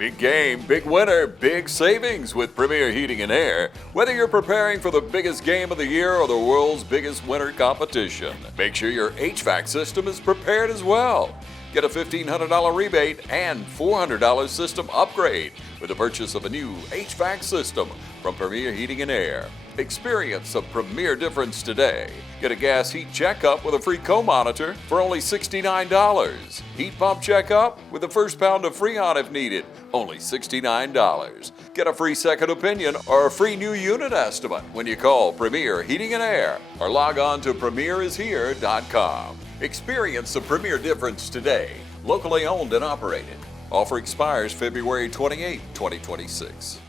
Big game, big winner, big savings with Premier Heating and Air. Whether you're preparing for the biggest game of the year or the world's biggest winter competition, make sure your HVAC system is prepared as well. Get a $1,500 rebate and $400 system upgrade with the purchase of a new HVAC system from Premier Heating and Air. Experience a premier difference today. Get a gas heat checkup with a free co-monitor for only $69. Heat pump checkup with the first pound of Freon if needed, only $69. Get a free second opinion or a free new unit estimate when you call Premier Heating and Air or log on to premierishere.com. Experience the premier difference today. Locally owned and operated. Offer expires February 28, 2026.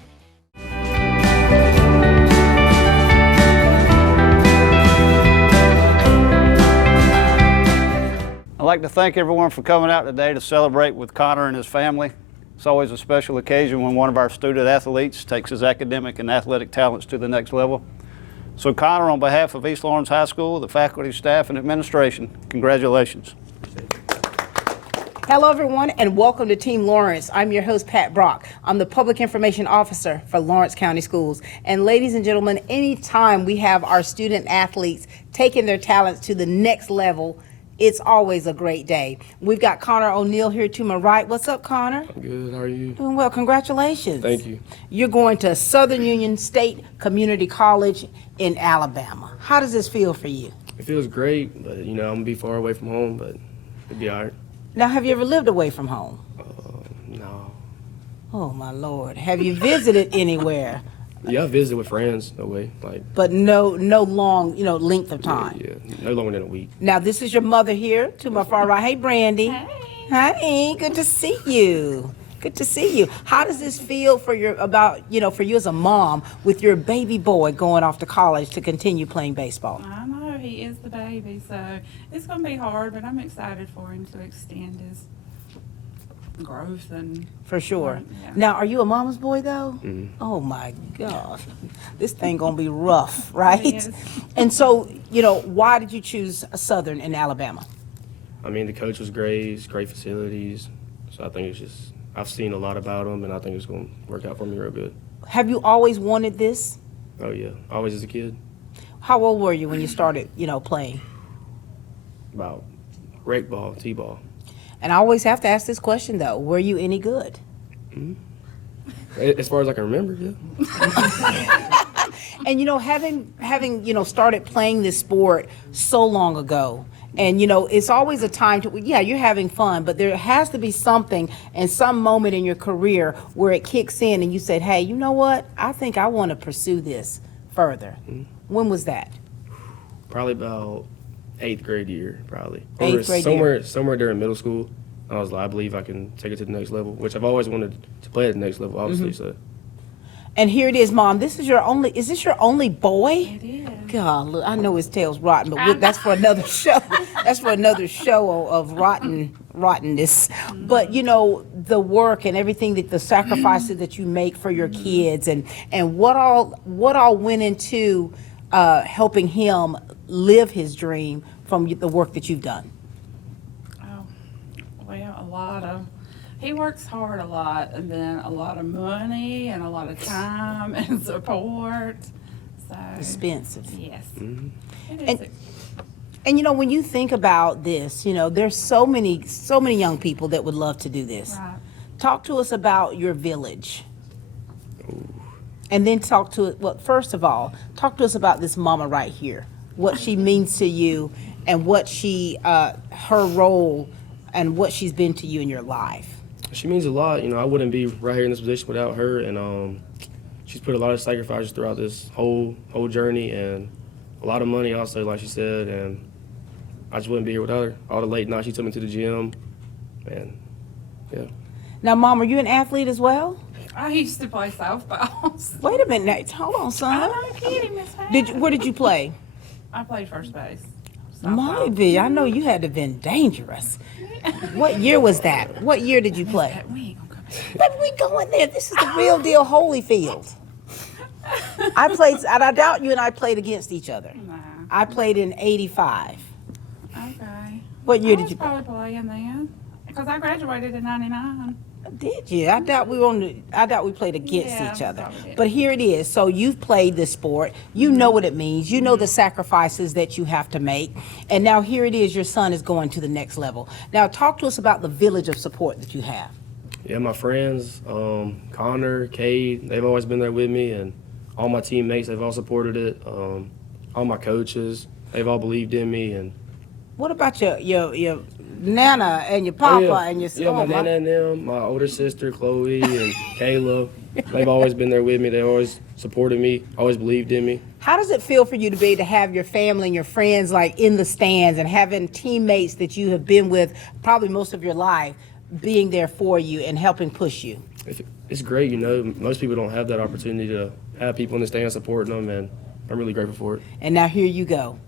I'd like to thank everyone for coming out today to celebrate with Konner and his family. It's always a special occasion when one of our student athletes takes his academic and athletic talents to the next level. So Konner, on behalf of East Lawrence High School, the faculty, staff, and administration, congratulations. Hello everyone and welcome to Team Lawrence. I'm your host Pat Brock. I'm the Public Information Officer for Lawrence County Schools. And ladies and gentlemen, anytime we have our student athletes taking their talents to the next level, it's always a great day. We've got Konner O'Neill here to my right. What's up, Konner? I'm good. How are you? Doing well. Congratulations. Thank you. You're going to Southern Union State Community College in Alabama. How does this feel for you? It feels great, but I'm gonna be far away from home, but it'll be all right. Now, have you ever lived away from home? No. Oh my Lord. Have you visited anywhere? Yeah, I visited with friends away, But no long, length of time. Yeah, no longer than a week. Now, this is your mother here to my far right. Hey, Brandy. Hey. Hey, good to see you. Good to see you. How does this feel for you as a mom with your baby boy going off to college to continue playing baseball? I know, he is the baby, so it's going to be hard, but I'm excited for him to extend his growth and For sure. Yeah. Now, are you a mama's boy though? Mm-hmm. Oh my gosh, this thing gonna be rough, right? It is. And so, why did you choose a Southern in Alabama? I mean, the coach was great, it's great facilities, so I think I've seen a lot about him, and I think it's gonna work out for me real good. Have you always wanted this? Oh yeah, always as a kid. How old were you when you started, playing? About rake ball, t-ball. And I always have to ask this question though: were you any good? As far as I can remember, yeah. And having started playing this sport so long ago, and it's always a time to you're having fun, but there has to be something and some moment in your career where it kicks in and you said, hey, you know what? I think I want to pursue this further. When was that? Probably about 8th grade year, probably. Eighth grade year. Somewhere during middle school. I was like, I believe I can take it to the next level, which I've always wanted to play at the next level, obviously. So. And here it is, Mom. Is this your only boy? it is. God, look, I know his tail's rotten, but that's for another show. That's for another show of rottenness. But the work and everything the sacrifices that you make for your kids, and what all went into helping him live his dream from the work that you've done. Oh, well, he works hard a lot, and then a lot of money and a lot of time and support. So Expensive. yes, Mm-hmm. it is. And when you think about this, there's so many young people that would love to do this. Right. Talk to us about your village. And then first of all, talk to us about this mama right here, what she means to you and what her role and what she's been to you in your life. She means a lot. I wouldn't be right here in this position without her, and she's put a lot of sacrifices throughout this whole journey, and a lot of money also, like she said, and I just wouldn't be here without her. All the late nights she took me to the gym, and yeah. Now, Mom, are you an athlete as well? I used to play softball. Wait a minute, hold on, son. I'm kidding, Miss Pat. Where did you play? I played first base. Might be. I know you had to have been dangerous. What year was that? What year did you play? We ain't gonna come back. Baby, we going there. This is the real deal Holyfield. I played, and I doubt you and I played against each other. Nah. I played in '85. Okay. What year did you I was probably playing then, because I graduated in '99. Did you? I doubt we played against Yeah, each other. probably did. But here it is. So you've played this sport. You know what it means. You know the sacrifices that you have to make. And now here it is. Your son is going to the next level. Now talk to us about the village of support that you have. Yeah, my friends, Konner, Cade, they've always been there with me, and all my teammates, they've all supported it. All my coaches, they've all believed in me. And What about your nana and your papa and your yeah, my nana and them, my older sister Chloe and Kayla, they've always been there with me. They always supported me, always believed in me. How does it feel for you to be able to have your family and your friends like in the stands and having teammates that you have been with probably most of your life being there for you and helping push you? It's great, you know. Most people don't have that opportunity to have people in the stands supporting them, and I'm really grateful for it. And now here you go.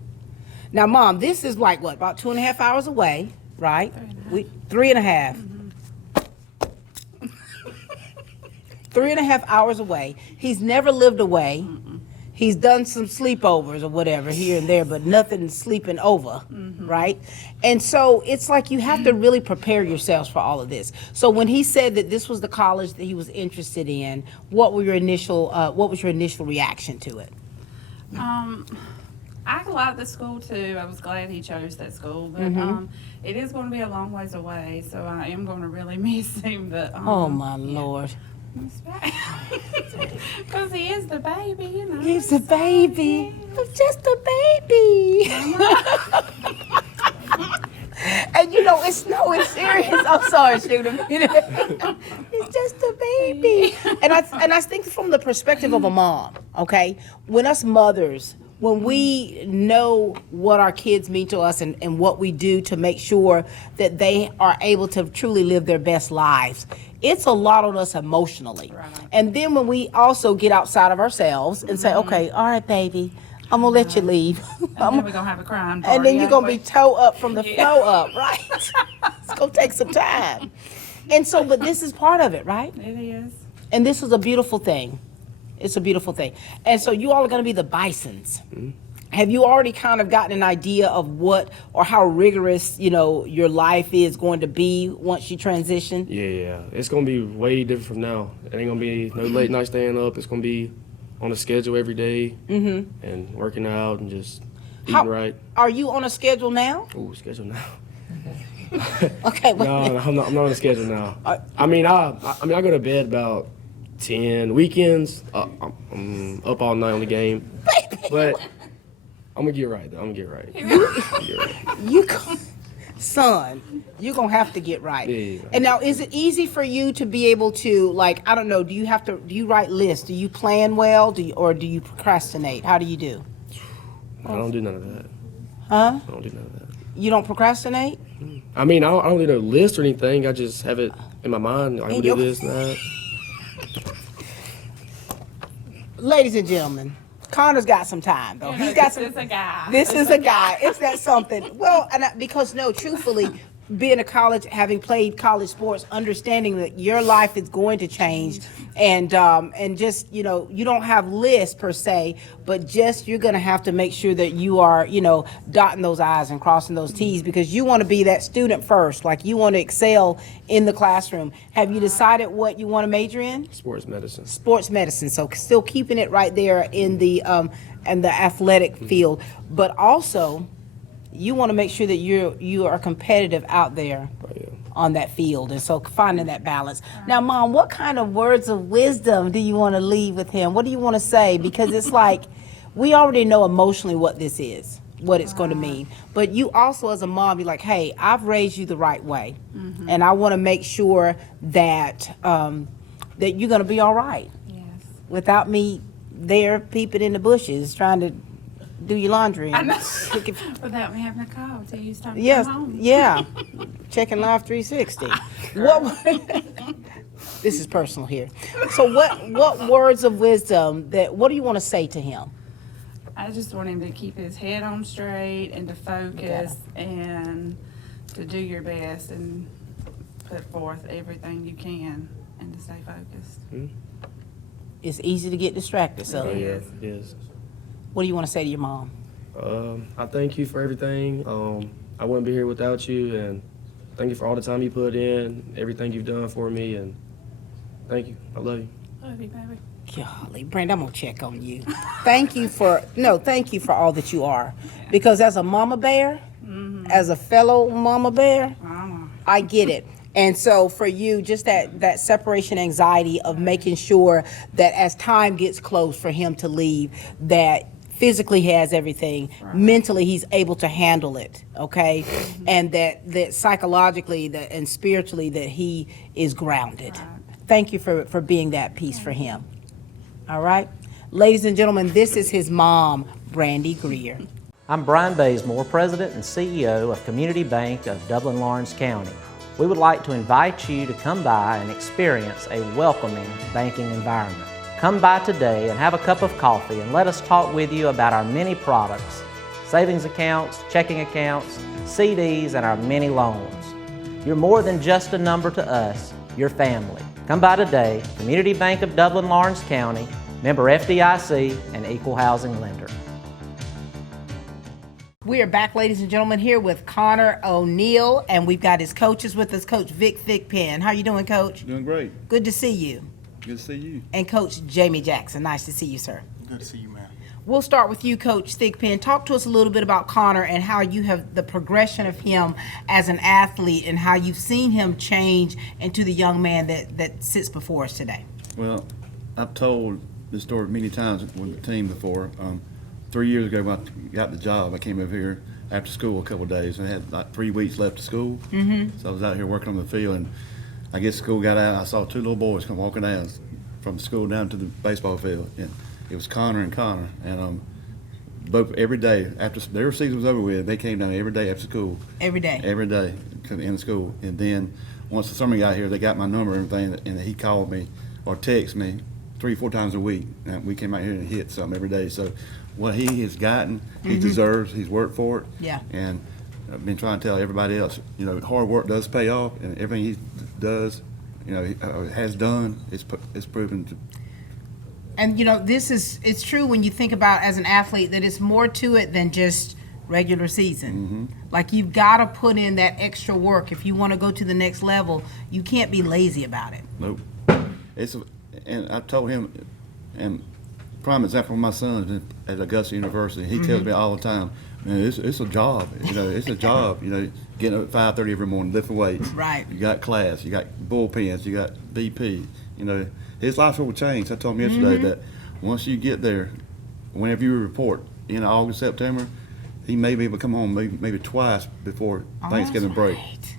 Now, Mom, this is like what, about 2.5 hours away, right? 3.5. 3.5 hours away. He's never lived away. He's done some sleepovers or whatever here and there, but nothing sleeping over, right? And so it's like you have to really prepare yourselves for all of this. So when he said that this was the college that he was interested in, what was your initial reaction to it? I like the school too. I was glad he chose that school, but it is going to be a long ways away, so I am going to really miss him. But Oh my Lord. Because he is the baby, you know. He's a baby. He's just a baby. And you know, it's serious. I'm sorry, shoot him. It's just a baby. And I think from the perspective of a mom, okay, when us mothers, when we know what our kids mean to us and what we do to make sure that they are able to truly live their best lives, it's a lot on us emotionally. Right. And then when we also get outside of ourselves and say, okay, all right, baby, I'm gonna let you leave. And then we're going to have a crying party. And then you're gonna be ain't toe up from the Yeah. flow up, right? It's gonna take some time. And so, but this is part of it, right? we? It is. And this is a beautiful thing. It's a beautiful thing. And so you all are gonna be the Bisons. Have you already kind of gotten an idea of what or how rigorous, you know, your life is going to be once you transition? Yeah. It's going to be way different from now. It ain't going to be no late night staying up. It's going to be on a schedule every day and working out and just eating right. Are you on a schedule now? Ooh, schedule now. Okay, wait a No, minute. I'm not on a schedule now. I mean, I go to bed about 10. Weekends, I'm up all night on the game. But I'm going to get right, though. I'm going to get right. You go, son, you're gonna have to get right. Yeah. And now, is it easy for you to be able to, like, I don't know, do you write lists? Do you plan well? Or do you procrastinate? How do you do? I don't do none of that. Huh? I don't do none of that. You don't procrastinate? I mean, I don't do no list or anything. I just have it in my mind. I'm going to do this and that. Ladies and gentlemen, Connor's got some time, though. You know, He's got this some. is a guy. This is a guy. It's not something. Well, because no, truthfully, being a college, having played college sports, understanding that your life is going to change, and just, you know, you don't have lists per se, but just you're gonna have to make sure that you are, you know, dotting those I's and crossing those T's, because you want to be that student first, like you want to excel in the classroom. Have you decided what you want to major in? Sports medicine. Sports medicine, so still keeping it right there in the athletic field, but also you want to make sure that you are competitive out there on that field, and so finding that balance. Now, Mom, what kind of words of wisdom do you want to leave with him? What do you want to say? Because it's like we already know emotionally what this is, what it's going to mean, but you also as a mom, you're like, hey, I've raised you the right way, and I want to make sure that that you're going to be all right Yes. without me there peeping in the bushes trying to do your laundry. I know. Without me having a call till you start Yes, come home. yeah. Checking Live 360. This is personal here. So what words of wisdom what do you want to say to him? I just want him to keep his head on straight and to focus and to do your best and put forth everything you can and to stay focused. It's easy to get distracted, so Oh, yeah, it is. what do you want to say to your mom? I thank you for everything. I wouldn't be here without you, and thank you for all the time you put in, everything you've done for me, and thank you. I love you. Love you, baby. Golly, Brandon, I'm gonna check on you. Thank you for all that you are. Because as a mama bear, as a fellow mama bear, I get it. And so for you, just that separation anxiety of making sure that as time gets close for him to leave, that physically he has everything, mentally he's able to handle it, okay? And that psychologically and spiritually that he is grounded. Thank you for being that piece for him. All right? Ladies and gentlemen, this is his mom, Brandy Greer. I'm Brian Bazemore, President and CEO of Community Bank of Dublin-Lawrence County. We would like to invite you to come by and experience a welcoming banking environment. Come by today and have a cup of coffee and let us talk with you about our many products, savings accounts, checking accounts, CDs, and our many loans. You're more than just a number to us, you're family. Come by today, Community Bank of Dublin-Lawrence County, member FDIC, and equal housing lender. We are back, ladies and gentlemen, here with Konner O'Neill, and we've got his coaches with us, Coach Vic Thigpen. How you doing, Coach? Doing great. Good to see you. Good to see you. And Coach Jamie Jackson. Nice to see you, sir. Good to see you, man. We'll start with you, Coach Thigpen. Talk to us a little bit about Konner and how you have the progression of him as an athlete and how you've seen him change into the young man that sits before us today. Well, I've told this story many times with the team before. 3 years ago when I got the job, I came over here after school a couple of days. I had like 3 weeks left of school. So I was out here working on the field, and I guess school got out. I saw 2 little boys come walking down from school down to the baseball field. And it was Konner and Konner, and both every day after their season was over with, they came down every day after school. Every day In school. And then once the summer got here, they got my number and everything, and he called me or texted me 3-4 times a week. And we came out here and hit something every day. So what he has gotten, he deserves. He's worked for it. Yeah. And I've been trying to tell everybody else, hard work does pay off, and everything he does, has done, it's proven to. And it's true when you think about as an athlete that it's more to it than just regular season. Like you've got to put in that extra work if you want to go to the next level. You can't be lazy about it. Nope. And I told him, and prime example, my son at Augusta University, he tells me all the time, man, it's a job. It's a job. Getting up at 5:30 every morning, lifting weights. Right. You got class. You got bullpens. You got BP. His life will change. I told him yesterday that once you get there, whenever you report in August, September, he may be able to come home maybe twice before Thanksgiving That's break. right.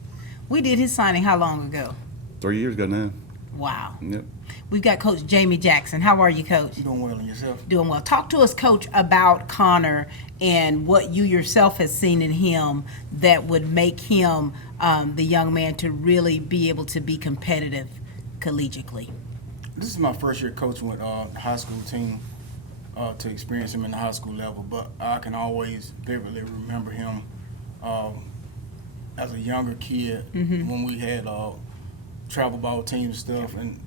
We did his signing how long ago? 3 years ago now. Wow. Yep. We've got Coach Jamie Jackson. How are you, Coach? Doing well, and yourself? Doing well. Talk to us, Coach, about Konner and what you yourself has seen in him that would make him the young man to really be able to be competitive collegiately. This is my first year coaching with the high school team to experience him in the high school level, but I can always vividly remember him as a younger kid when we had travel ball teams and stuff. And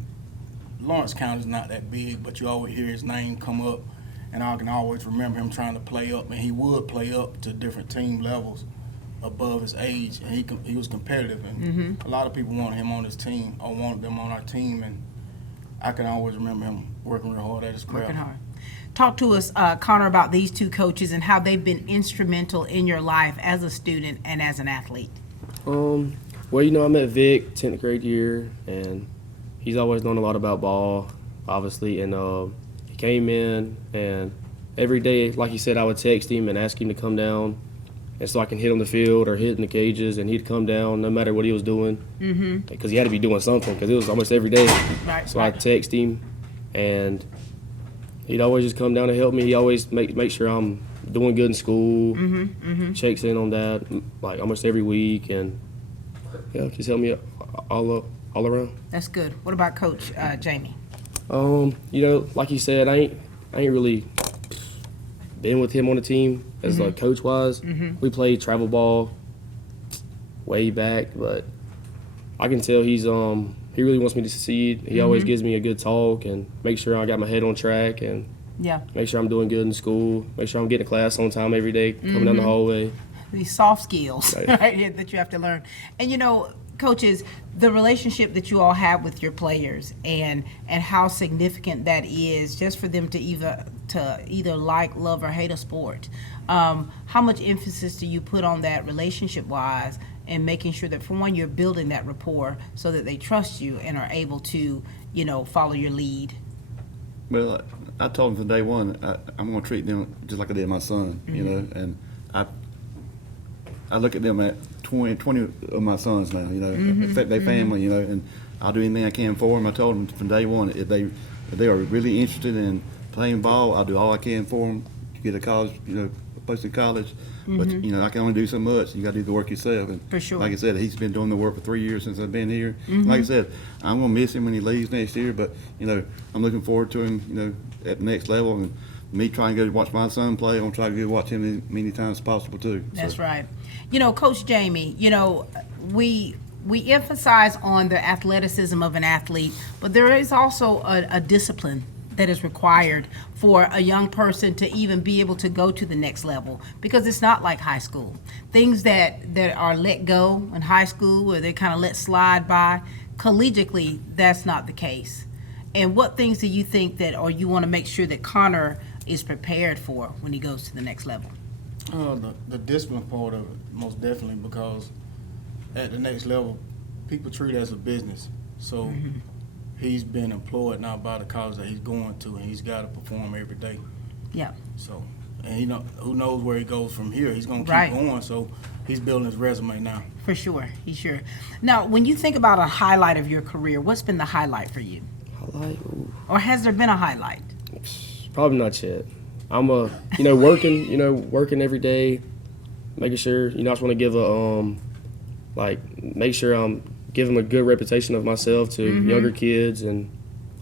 Lawrence County is not that big, but you always hear his name come up, and I can always remember him trying to play up, and he would play up to different team levels above his age, and he was competitive, and a lot of people wanted him on his team or wanted them on our team, and I can always remember him working real hard at his craft. Working hard. Talk to us, Konner, about these two coaches and how they've been instrumental in your life as a student and as an athlete. Well, I met Vic 10th grade year, and he's always known a lot about ball, obviously, and he came in, and every day, like he said, I would text him and ask him to come down, and so I can hit on the field or hit in the cages, and he'd come down no matter what he was doing, because he had to be doing something, because it was almost every day. Right. So I'd text him, and he'd always just come down and help me. He always make sure I'm doing good in school, checks in on that, like almost every week, and just help me all around. That's good. What about Coach Jamie? Like you said, I ain't really been with him on the team as like coach wise. We played travel ball way back, but I can tell he really wants me to succeed. He always gives me a good talk and make sure I got my head on track and make sure I'm doing good in school, make sure I'm getting to class on time every day, coming down the hallway. these soft skills, Right. right, that you have to learn. And coaches, the relationship that you all have with your players and how significant that is just for them to either like, love, or hate a sport. How much emphasis do you put on that relationship-wise and making sure that, for one, you're building that rapport so that they trust you and are able to, follow your lead? Well, I told them from day one, I'm going to treat them just like I did my son, and I look at them at 20 of my sons now, affect their family, and I'll do anything I can for them. I told them from day one, if they are really interested in playing ball, I'll do all I can for them to get a college, place in college. But, I can only do so much. You got to do the work yourself. And For sure. like I said, he's been doing the work for 3 years since I've been here. Like I said, I'm going to miss him when he leaves next year, but, I'm looking forward to him, at the next level. And me trying to go watch my son play, I'm going to try to go watch him as many times as possible, too. That's right. Coach Jamie, we emphasize on the athleticism of an athlete, but there is also a discipline that is required for a young person to even be able to go to the next level, because it's not like high school. Things that are let go in high school or they kind of let slide by, collegiately, that's not the case. And what things do you think or you want to make sure that Konner is prepared for when he goes to the next level? The discipline part of it, most definitely, because at the next level, people treat it as a business. So he's been employed now by the college that he's going to, and he's got to perform every day. Yeah. So, and who knows where he goes from here? He's going to keep Right. going, so he's building his resume now. For sure, sure. Now, when you think about a highlight of your career, what's been the highlight for you? Highlight? Ooh. Or has there been a highlight? Probably not yet. I'm working every day, making sure, I just want to give make sure I'm giving a good reputation of myself to younger kids and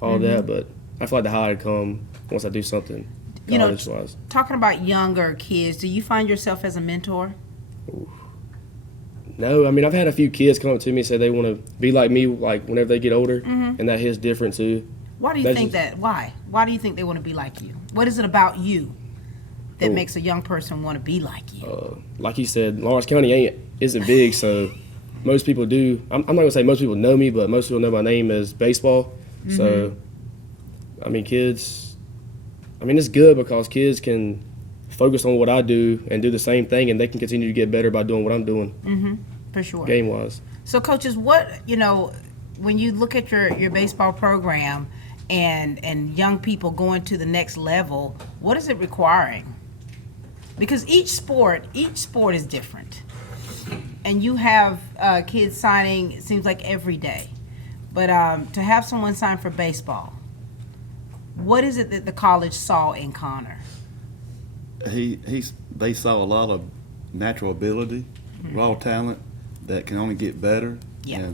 all that, but I feel like the highlight come once I do something college-wise. Talking about younger kids, do you find yourself as a mentor? No, I've had a few kids come up to me and say they want to be like me, like whenever they get older, and that hits different too. Why do you think that? Why? Why do you think they want to be like you? What is it about you that makes a young person want to be like you? Like you said, Lawrence County isn't big, so most people do. I'm not gonna say most people know me, but most people know my name as baseball. So, kids. It's good because kids can focus on what I do and do the same thing, and they can continue to get better by doing what I'm doing. For sure. Game wise. So, coaches, when you look at your baseball program and young people going to the next level, what is it requiring? Because each sport is different. And you have kids signing, it seems like every day. But to have someone sign for baseball, what is it that the college saw in Konner? They saw a lot of natural ability, raw talent that can only get better. Yeah.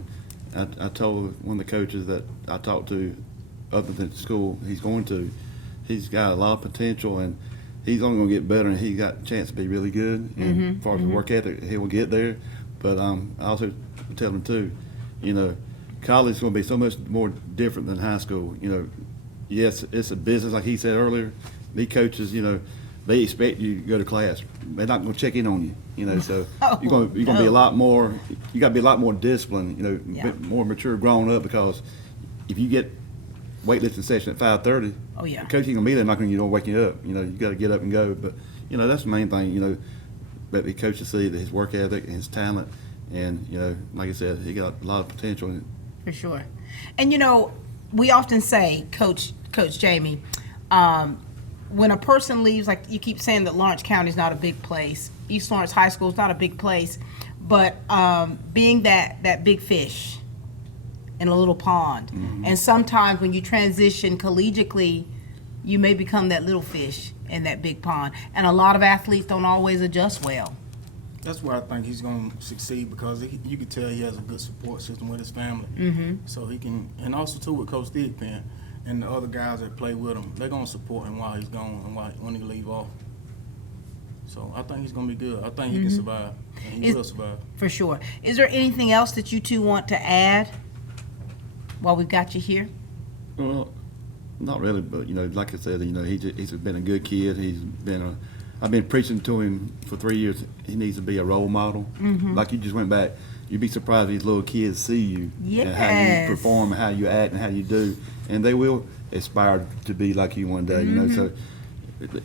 And I told one of the coaches that I talked to, other than the school he's going to, he's got a lot of potential, and he's only going to get better, and he's got a chance to be really good. And as far as the work ethic, he will get there. But I also tell him too, college is going to be so much more different than high school. Yes, it's a business, like he said earlier. These coaches, they expect you to go to class. They're not going to check in on you. So you're going to be a lot more. You got to be a lot more disciplined. Bit more mature, grown up. Because if you get weightlifting session at 5:30, Oh, yeah. the coach ain't gonna be there knocking you, wake you up. You got to get up and go. But that's the main thing. That the coaches see, that his work ethic and his talent, and like I said, he got a lot of potential in it. For sure. And we often say, Coach Jamie, when a person leaves, like you keep saying that Lawrence County is not a big place, East Lawrence High School is not a big place, but being that big fish in a little pond, and sometimes when you transition collegiately, you may become that little fish in that big pond, and a lot of athletes don't always adjust well. That's where I think he's going to succeed, because you can tell he has a good support system with his family. So he can, and also too with Coach Thigpen and the other guys that play with him, they're going to support him while he's gone and when he leave off. So I think he's going to be good. I think he can survive, and he will survive. For sure. Is there anything else that you two want to add while we've got you here? Well, not really, but like I said, he's been a good kid. He's been I've been preaching to him for 3 years. He needs to be a role model. Like you just went back, you'd be surprised if these little kids see you and how Yes. you perform, and how you act, and how you do, and they will aspire to be like you one day. You know, so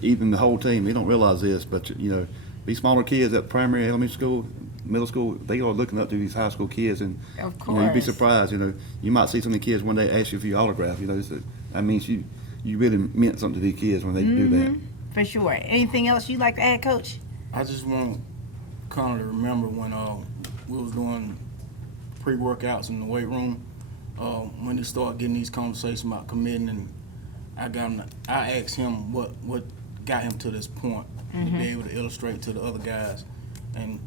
even the whole team, they don't realize this, but you know, these smaller kids at primary, elementary school, middle school, they are looking up to these high school kids, and Of you know, you'd be course. surprised. You know, you might see some of the kids one day ask you for your autograph. You know, so that means you really meant something to these kids when they do that. For sure. Anything else you'd like to add, Coach? I just want Konner to remember when we was doing pre-workouts in the weight room, when he started getting these conversations about committing, and I asked him what got him to this point to be able to illustrate to the other guys, and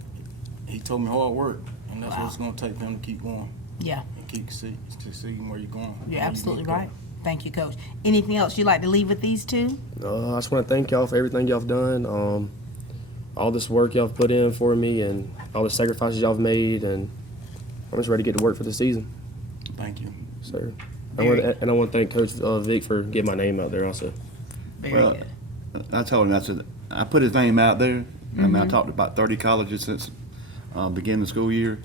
he told me hard work, and that's what it's going to take for him to keep going Yeah, and keep seeing where you're going. you're absolutely right. Thank you, Coach. Anything else you'd like to leave with these two? I just want to thank y'all for everything y'all have done. All this work y'all have put in for me, and all the sacrifices y'all have made, and I'm just ready to get to work for the season. Thank you. So, I want to thank Coach Vic for getting my name out there also. Very Well, good. I told him, I said, I put his name out there. I mean, I talked to about 30 colleges since beginning the school year,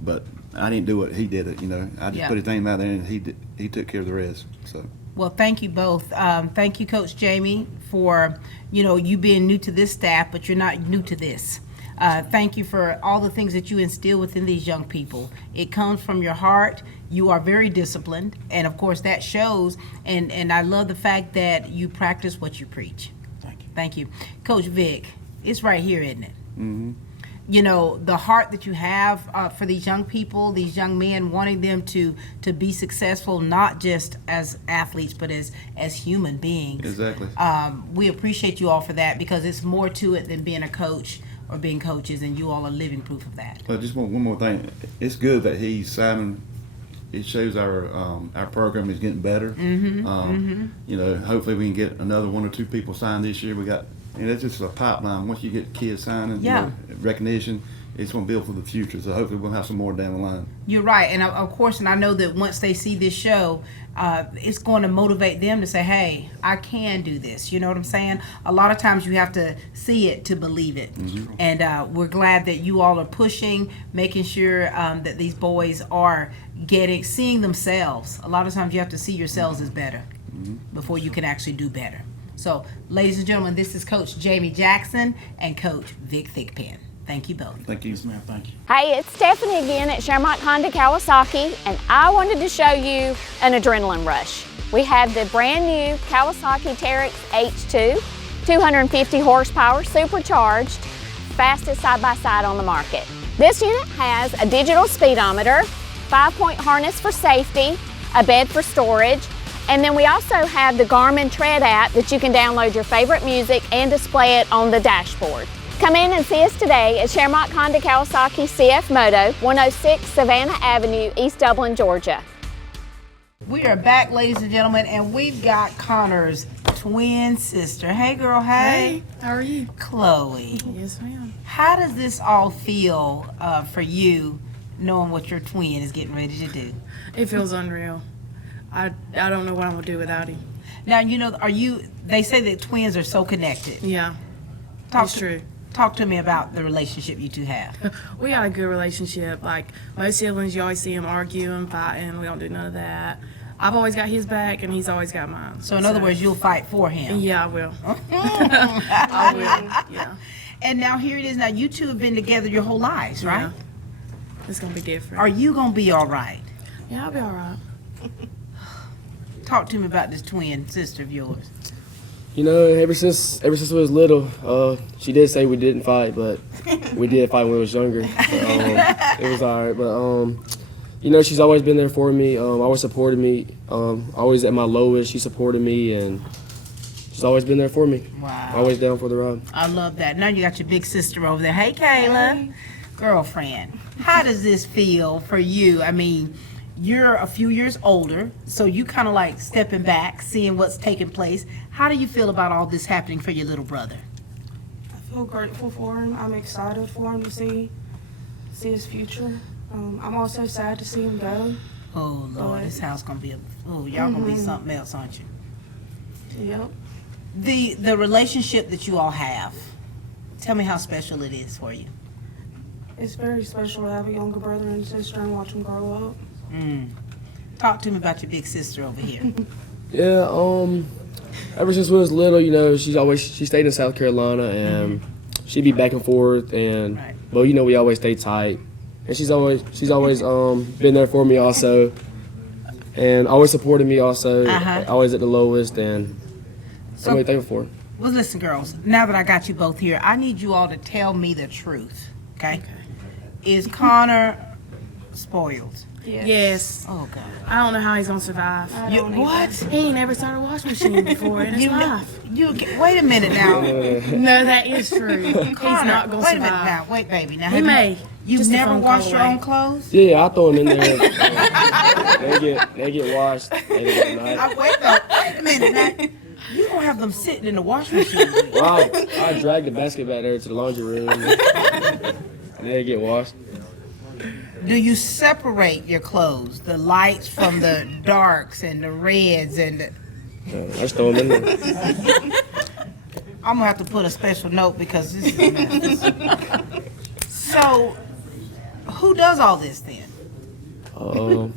but I didn't do it. He did it, you know. I just Yeah. put his name out there, and he took care of the rest. So Well, thank you both. Thank you, Coach Jamie, for, you being new to this staff, but you're not new to this. Thank you for all the things that you instill within these young people. It comes from your heart. You are very disciplined, and of course that shows. And I love the fact that you practice what you preach. Thank you. Thank you. Coach Vic, it's right here, isn't it? The heart that you have for these young people, these young men, wanting them to be successful, not just as athletes, but as human beings. exactly. We appreciate you all for that, because it's more to it than being a coach or being coaches, and you all are living proof of that. But just one more thing. It's good that he's signing. It shows our program is getting better. You know, hopefully we can get another 1 or 2 people signed this year. And it's just a pipeline. Once you get kids signing, Yeah. recognition, it's going to build for the future. So hopefully we'll have some more down the line. You're right, and of course, and I know that once they see this show, it's going to motivate them to say, hey, I can do this. You know what I'm saying? A lot of times you have to see it to believe it. And we're glad that you all are pushing, making sure that these boys are seeing themselves. A lot of times you have to see yourselves as better before you can actually do better. So, ladies and gentlemen, this is Coach Jamie Jackson and Coach Vic Thigpen. Thank you both. Thank you. Yes, ma'am. Thank you. Hey, it's Stephanie again at Shermont Honda Kawasaki, and I wanted to show you an adrenaline rush. We have the brand new Kawasaki Teryx H2, 250 horsepower, supercharged, fastest side-by-side on the market. This unit has a digital speedometer, 5-point harness for safety, a bed for storage, and then we also have the Garmin Tread app that you can download your favorite music and display it on the dashboard. Come in and see us today at Shermont Honda Kawasaki CF Moto, 106 Savannah Avenue, East Dublin, Georgia. We are back, ladies and gentlemen, and we've got Konner's twin sister. Hey, girl, hey. How are you? Chloe. Yes, ma'am. How does this all feel for you, knowing what your twin is getting ready to do? It feels unreal. I don't know what I'm gonna do without him. Now, they say that twins are so connected. Yeah, Talk it's to- true. Talk to me about the relationship you two have. We got a good relationship. Like most siblings, you always see them arguing, fighting. We don't do none of that. I've always got his back, and he's always got mine. So in other words, you'll fight for him. Yeah, I will. I will. Yeah. And now here it is. Now you two have been together your whole lives, right? Yeah. It's gonna be different. Are you gonna be all right? Yeah, I'll be all right. Talk to me about this twin sister of yours. You know, ever since we was little, she did say we didn't fight, but we did fight when we was younger. But, it was all right. But she's always been there for me. Always supported me. Always at my lowest, she supported me, and she's always been there for me. Wow. Always down for the ride. I love that. Now you got your big sister over there. Hey, Kayla. Girlfriend, how does this feel for you? I mean, you're a few years older, so you kind of like stepping back, seeing what's taking place. How do you feel about all this happening for your little brother? I feel grateful for him. I'm excited for him to see his future. I'm also sad to see him go. Oh, Lord, this house gonna be y'all gonna be something else, aren't you? Yep. The relationship that you all have, tell me how special it is for you. It's very special to have a younger brother and sister and watch them grow up. Talk to me about your big sister over here. Yeah, ever since we was little, you know, she stayed in South Carolina and she'd be back and forth and Right. but you know we always stay tight. And she's always been there for me also. And always supported me also, always at the lowest and So- I'm really thankful for her. Well, listen, girls, now that I got you both here, I need you all to tell me the truth, okay? Is Konner spoiled? Yes. Oh, God. I don't know how he's gonna survive. What? He ain't never started a washing machine before in his life. Wait a minute now. No, that is true. He's not gonna Wait a minute survive. now. Wait, baby. Now, He may. You've Just a never phone call washed your away. own clothes? Yeah, I throw them in there. they get washed later that night. Wait a minute now. You don't have them sitting in the washing machine. Well, I drag the basket back there to the laundry room and they get washed. Do you separate your clothes, the lights from the darks and the reds and the... I just throw them in there. I'm gonna have to put a special note because this is a mess. So, who does all this then?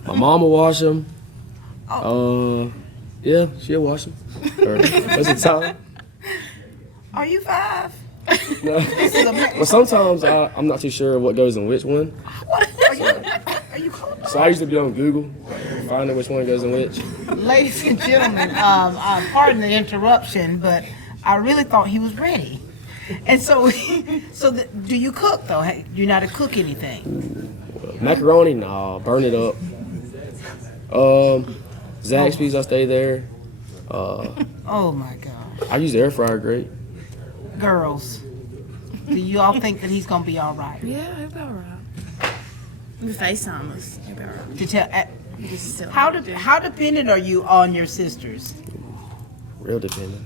My mom will wash them. Yeah, she'll wash them. Most of the time. Are you 5? No. This is a mess. Well, sometimes I'm not too sure what goes in which one. Are you cold? So I used to be on Google, finding which one goes in which. Ladies and gentlemen, pardon the interruption, but I really thought he was ready. And so, do you cook though? You know how to cook anything? Macaroni, nah, burn it up. Zaxby's, I stay there. Oh my God. I use the air fryer great. Girls, do you all think that he's gonna be all right? Yeah, he'll be all right. We FaceTime us. He'll be all right. To tell, Just tell how him to do. how dependent are you on your sisters? Real dependent.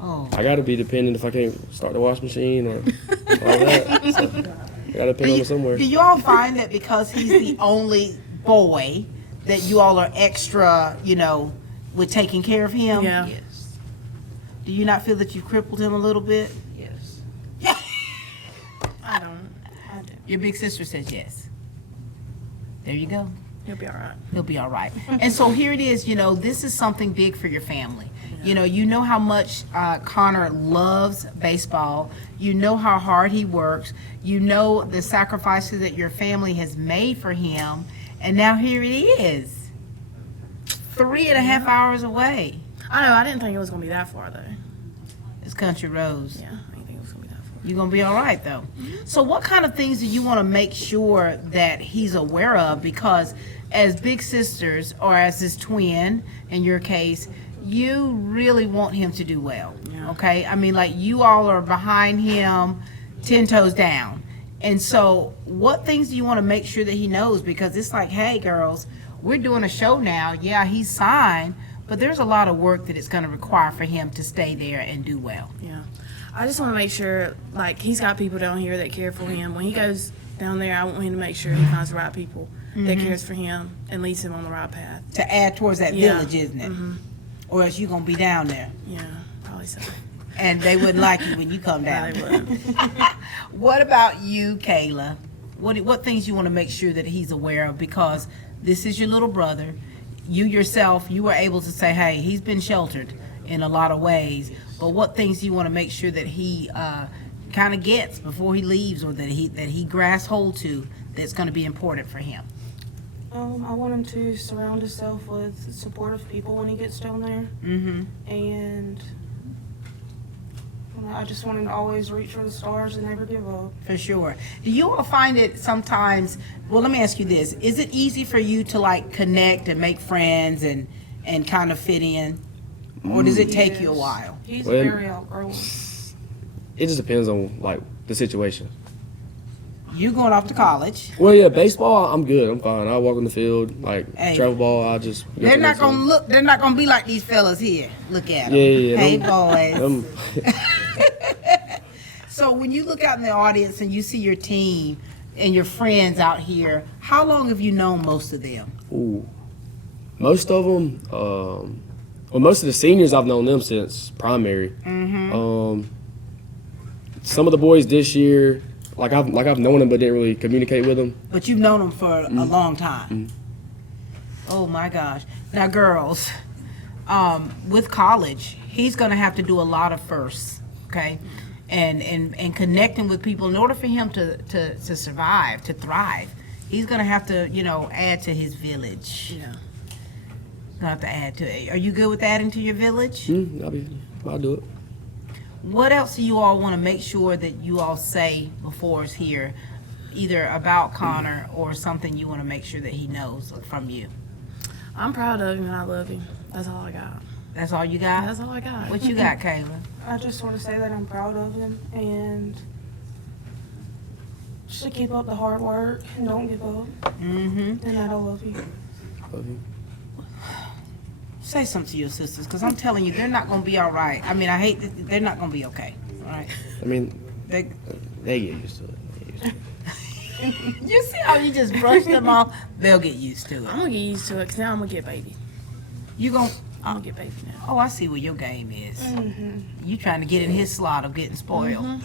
Oh, I gotta be dependent if I can't start the washing machine or all that. So I gotta depend on them somewhere. do you all find that because he's the only boy that you all are extra, with taking care of him? Yeah. Do you not feel that you've crippled him a little bit? I don't. Your big sister says yes. There you go. He'll be all right. He'll be all right. And so here it is, this is something big for your family. You know how much Konner loves baseball. You know how hard he works. You know the sacrifices that your family has made for him. And now here it is, 3.5 hours away. I know. I didn't think it was gonna be that far though. It's country roads. Yeah, I didn't think it was gonna be that far. You're going to be all right, though. So what kind of things do you want to make sure that he's aware of? Because as big sisters, or as his twin, in your case, you really want him to do well, okay? I mean, like, you all are behind him 10 toes down. And so what things do you want to make sure that he knows? Because it's like, hey, girls, we're doing a show now. Yeah, he's signed, but there's a lot of work that it's going to require for him to stay there and do well. Yeah. I just want to make sure, like, he's got people down here that care for him. When he goes down there, I want him to make sure he finds the right people that cares for him and leads him on the right path. To add towards that Yeah. village, isn't it? Or else you're going to be down there. Yeah, probably so. And they wouldn't like you when you come Yeah, down. they would. What about you, Kayla? What things you want to make sure that he's aware of? Because this is your little brother. You yourself, you were able to say, hey, he's been sheltered in a lot of ways. But what things do you want to make sure that he kind of gets before he leaves, or that he grasps hold to, that's going to be important for him? I want him to surround himself with supportive people when he gets down there. And I just want him to always reach for the stars and never give up. For sure. Do you all find it sometimes, well, let me ask you this. Is it easy for you to like connect and make friends and kind of fit in? Or does it take you a while? He's Well, very outgoing. It just depends on like the situation. You going off to college. Well, yeah, baseball, I'm good. I'm fine. I walk on the field, like Hey. travel ball. I just. go They're to not the gonna team. look. They're not gonna be like these fellas here. Look at them. Yeah. Hey, them- boys. So when you look out in the audience and you see your team and your friends out here, how long have you known most of them? Ooh. Most of them, Well, most of the seniors, I've known them since primary. Some of the boys this year, like I've known them but didn't really communicate with them. But you've known him for a long time. Oh my gosh. Now girls, with college, he's gonna have to do a lot of firsts, okay? And connecting with people in order for him to survive, to thrive. He's gonna have to, add to his village. Yeah. Gonna have to add to it. Are you good with adding to your village? I'll do it. What else do you all want to make sure that you all say before it's here, either about Konner or something you want to make sure that he knows from you? I'm proud of him and I love him. That's all I got. That's all you got? That's all I got. What you got, Kayla? I just want to say that I'm proud of him and just to keep up the hard work and don't give up. And that I love you. Love you. Say something to your sisters, because I'm telling you, they're not going to be all right. I mean, I hate that they're not going to be okay. All right? I mean, They, they get used to it. you see how you just brushed them off? They'll get used to I'm it. gonna get used to it because now I'm gonna get baby. You going I'm gonna get baby now. Oh, I see what your game is. You trying to get in his slot of getting spoiled.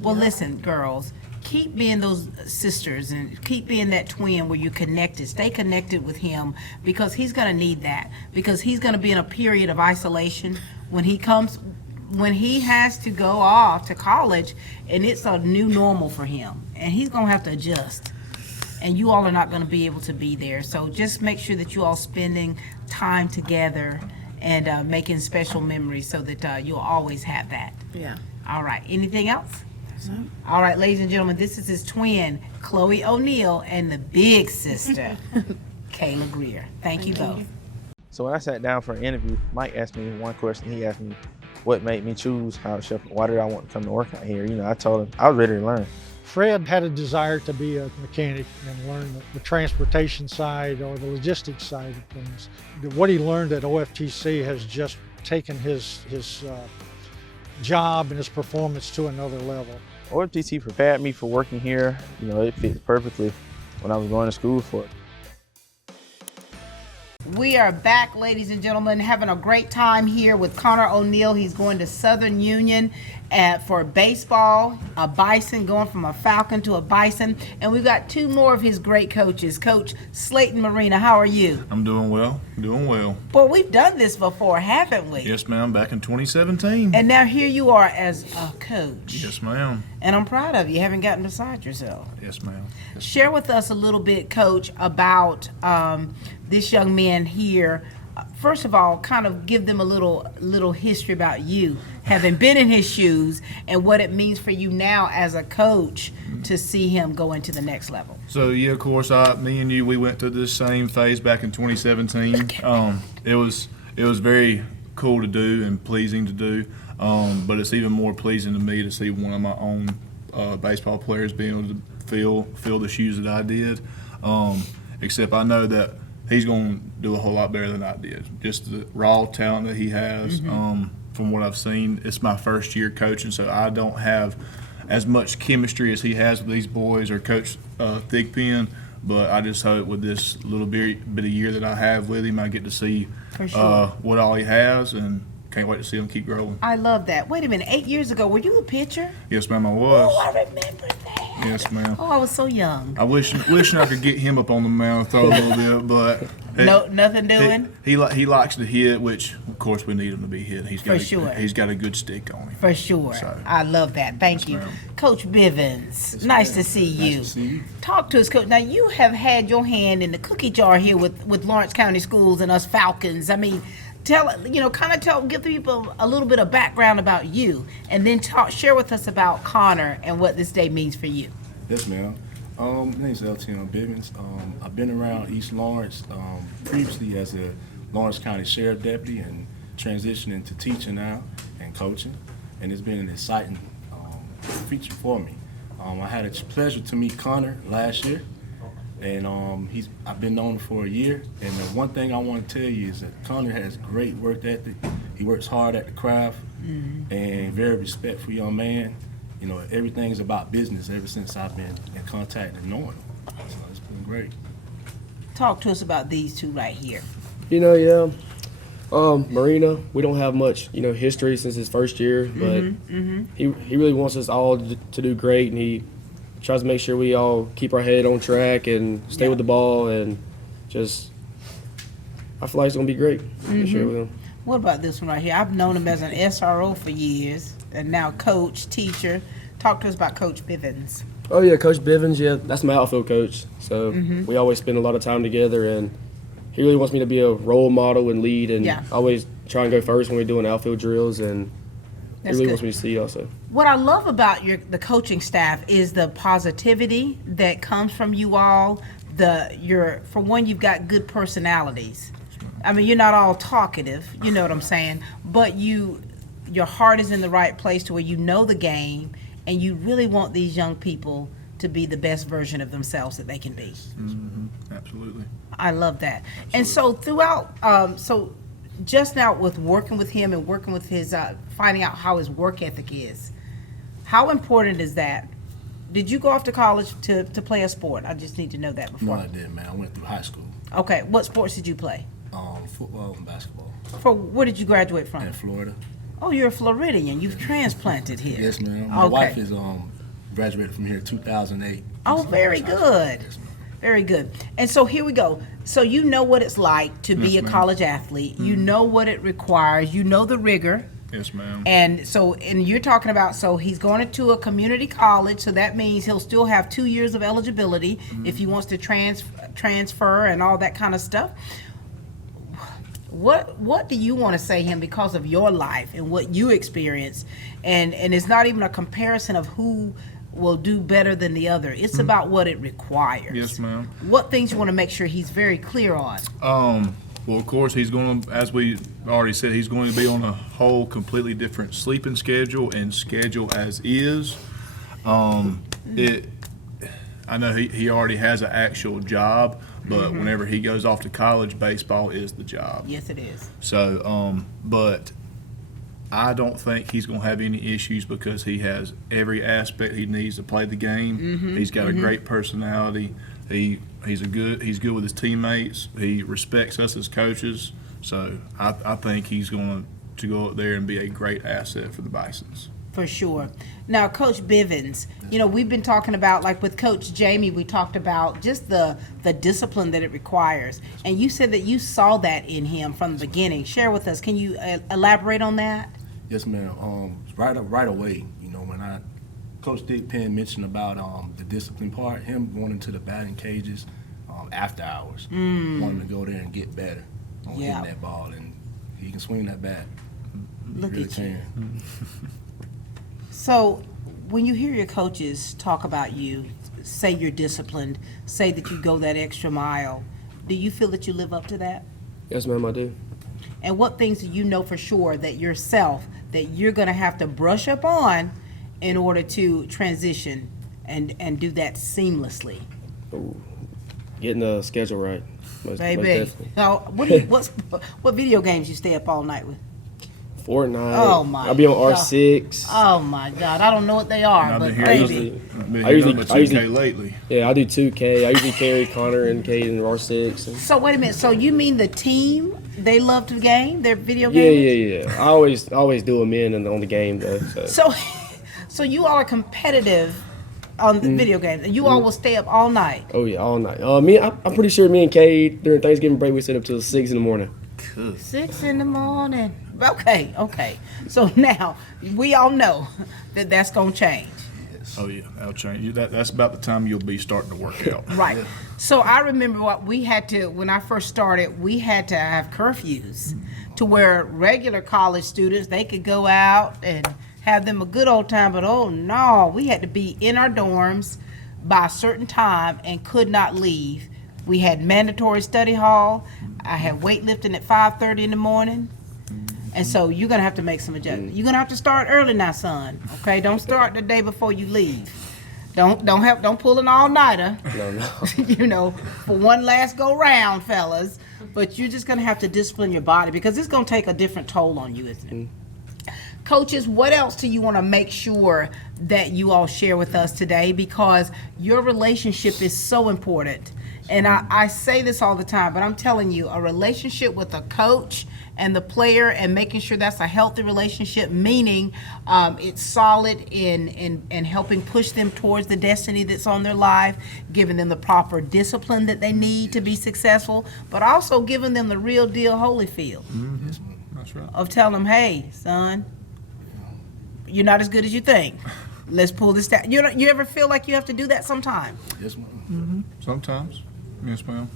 Well, listen, girls, keep being those sisters and keep being that twin where you're connected. Stay connected with him because he's going to need that. Because he's going to be in a period of isolation when he has to go off to college, and it's a new normal for him. And he's going to have to adjust. And you all are not going to be able to be there. So just make sure that you all spending time together and making special memories so that you'll always have that. Yeah. All right. Anything else? All right, ladies and gentlemen, this is his twin, Chloe O'Neal, and the big sister, Kayla Greer. Thank you both. So when I sat down for an interview, Mike asked me one question. He asked me what made me choose Howard Shepherd. Why did I want to come to work out here? I told him I was ready to learn. Fred had a desire to be a mechanic and learn the transportation side or the logistics side of things. What he learned at OFTC has just taken his job and his performance to another level. OFTC prepared me for working here. It fit perfectly when I was going to school for it. We are back, ladies and gentlemen, having a great time here with Konner O'Neal. He's going to Southern Union for baseball, a Bison, going from a Falcon to a Bison. And we've got two more of his great coaches. Coach Slayton Marina, how are you? I'm doing well, Well, we've done this before, haven't we? Yes, ma'am, back in 2017. And now here you are as a coach. Yes, ma'am. And I'm proud of you. You haven't gotten beside yourself. Yes, ma'am. Share with us a little bit, Coach, about this young man here. First of all, kind of give them a little history about you, having been in his shoes, and what it means for you now as a coach to see him go into the next level. So, yeah, of course, me and you, we went through this same phase back in 2017. It was very cool to do and pleasing to do, but it's even more pleasing to me to see one of my own baseball players being able to fill the shoes that I did, except I know that he's going to do a whole lot better than I did. Just the raw talent that he has, from what I've seen. It's my first year coaching, so I don't have as much chemistry as he has with these boys or Coach Thigpen, but I just hope with this little bit of year that I have with him, I get to see what all he has, and can't wait to see him keep growing. I love that. Wait a minute, 8 years ago, were you a pitcher? Yes, ma'am, I was. Oh, I remember that. Yes, ma'am. Oh, I was so young. I wish I could get him up on the mound and throw a little bit, but Nothing doing? He likes to hit, which of course we need him to be hit. He's got a good stick on him. For sure. So, I love that. Thank you. ma'am. Coach Bivens, nice to see you. Nice to see you. Talk to us, Coach. Now, you have had your hand in the cookie jar here with Lawrence County Schools and us Falcons. I mean, give the people a little bit of background about you, and then share with us about Konner and what this day means for you. Yes, ma'am. My name's LTM Bivens. I've been around East Lawrence previously as a Lawrence County Sheriff Deputy and transitioning to teaching now and coaching. And it's been an exciting feature for me. I had a pleasure to meet Konner last year, and I've been known him for a year. And the one thing I want to tell you is that Konner has great work ethic. He works hard at the craft and very respectful young man. Everything's about business ever since I've been in contact and knowing him. So it's been great. Talk to us about these two right here. Yeah, Marina, we don't have much, history since his first year, but he really wants us all to do great, and he tries to make sure we all keep our head on track and stay with the ball, and just I feel like it's gonna be great. Share with him. What about this one right here? I've known him as an SRO for years, and now coach, teacher. Talk to us about Coach Bivens. Oh yeah, Coach Bivens. Yeah, that's my outfield coach. So we always spend a lot of time together, and he really wants me to be a role model and lead, and always try and go first when we're doing outfield drills, and he really wants me to see also. What I love about the coaching staff is the positivity that comes from you all. For one, you've got good personalities. I mean, you're not all talkative, you know what I'm saying, but your heart is in the right place to where you know the game, and you really want these young people to be the best version of themselves that they can be. Absolutely. I love that. And so throughout, just now with working with him and working with his, finding out how his work ethic is, how important is that? Did you go off to college to play a sport? I just need to know that before. No, I didn't, man. I went through high school. Okay, what sports did you play? Football and basketball. Where did you graduate from? In Florida. Oh, you're a Floridian. You've transplanted here. Yes, ma'am. My wife is graduated from here in 2008. Oh, very good. Yes, ma'am. Very good. And so here we go. So you know what it's like to be a college athlete. You know what it requires. You know the rigor. Yes, ma'am. And you're talking about, so he's going into a community college, so that means he'll still have 2 years of eligibility if he wants to transfer and all that kind of stuff. What do you want to say him because of your life and what you experience? And it's not even a comparison of who will do better than the other. It's about what it requires. Yes, ma'am. What things you want to make sure he's very clear on? Well, of course, he's going to, as we already said, he's going to be on a whole completely different sleeping schedule and schedule as is. I know he already has an actual job, but whenever he goes off to college, baseball is the job. Yes, it is. So, but I don't think he's going to have any issues because he has every aspect he needs to play the game. He's got a great personality. He's good with his teammates. He respects us as coaches. So I think he's going to go up there and be a great asset for the Bisons. For sure. Now, Coach Bivens, we've been talking about, like with Coach Jamie, we talked about just the discipline that it requires. And you said that you saw that in him from the beginning. Share with us. Can you elaborate on that? Yes, ma'am. Right away, when Coach Dick Penn mentioned about the discipline part, him going into the batting cages after hours, wanting to go there and get better on hitting that ball, and he can swing that bat. Look at you. So when you hear your coaches talk about you, say you're disciplined, say that you go that extra mile, do you feel that you live up to that? Yes, ma'am, I do. And what things do you know for sure that yourself, that you're going to have to brush up on in order to transition and do that seamlessly? Ooh, getting the schedule right. Baby. Now, what video games you stay up all night with? Fortnite. Oh my! I'll be on God. R6. Oh my God! I don't know what they are, but baby. I usually 2K lately. Yeah, I do 2K. I usually carry Konner and Cade in R6. So wait a minute. So you mean the team? They love to game. They're video games. Yeah. I always do them in and on the game though. So you all are competitive on the video games, and you all will stay up all night. Oh yeah, all night. I'm pretty sure me and Cade during Thanksgiving break we sit up till 6 in the morning. 6 in the morning. Okay. So now we all know that that's gonna change. Oh yeah, that'll change. That's about the time you'll be starting to work out. Right. So I remember what we had to, when I first started, we had to have curfews to where regular college students, they could go out and have them a good old time, but oh no, we had to be in our dorms by a certain time and could not leave. We had mandatory study hall. I had weightlifting at 5:30 in the morning. And so you're gonna have to make some adjustments. You're gonna have to start early now, son. Okay, don't start the day before you leave. Don't pull an all-nighter. No. For one last go round, fellas. But you're just gonna have to discipline your body because it's gonna take a different toll on you, isn't it? Coaches, what else do you want to make sure that you all share with us today? Because your relationship is so important. And I say this all the time, but I'm telling you, a relationship with a coach and the player, and making sure that's a healthy relationship, meaning it's solid in helping push them towards the destiny that's on their life, giving them the proper discipline that they need to be successful, but also giving them the real deal Holyfield That's right. of telling them, hey, son, you're not as good as you think. Let's pull this down. You ever feel like you have to do that sometime? Yes, ma'am. Sometimes, yes, ma'am.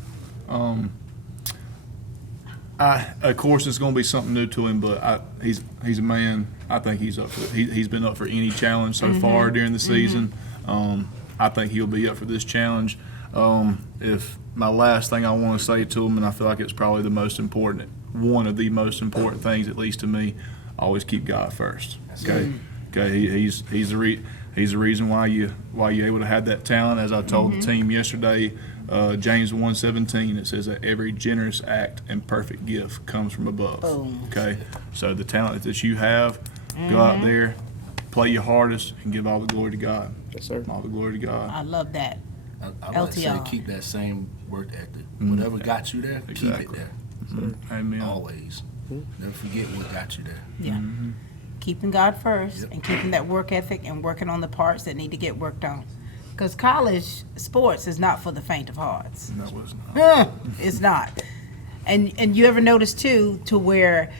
Of course, it's going to be something new to him, but he's a man. I think he's up for it. He's been up for any challenge so far during the season. I think he'll be up for this challenge. If my last thing I want to say to him, and I feel like it's probably one of the most important things, at least to me, always keep God first. Okay. He's the reason why you're able to have that talent. As I told the team yesterday, James 1:17, it says that every generous act and perfect gift comes from above. Okay, so the talent that you have, go out there, play your hardest, and give all the glory to God. Yes, sir. All the glory to God. I love that. I like to say keep that same work ethic. Whatever got you there, keep it there. Amen. Always. Never forget what got you there. Yeah. Keeping God first and keeping that work ethic and working on the parts that need to get worked on. Because college sports is not for the faint of hearts. That was not. It's not. And you ever notice too, to where,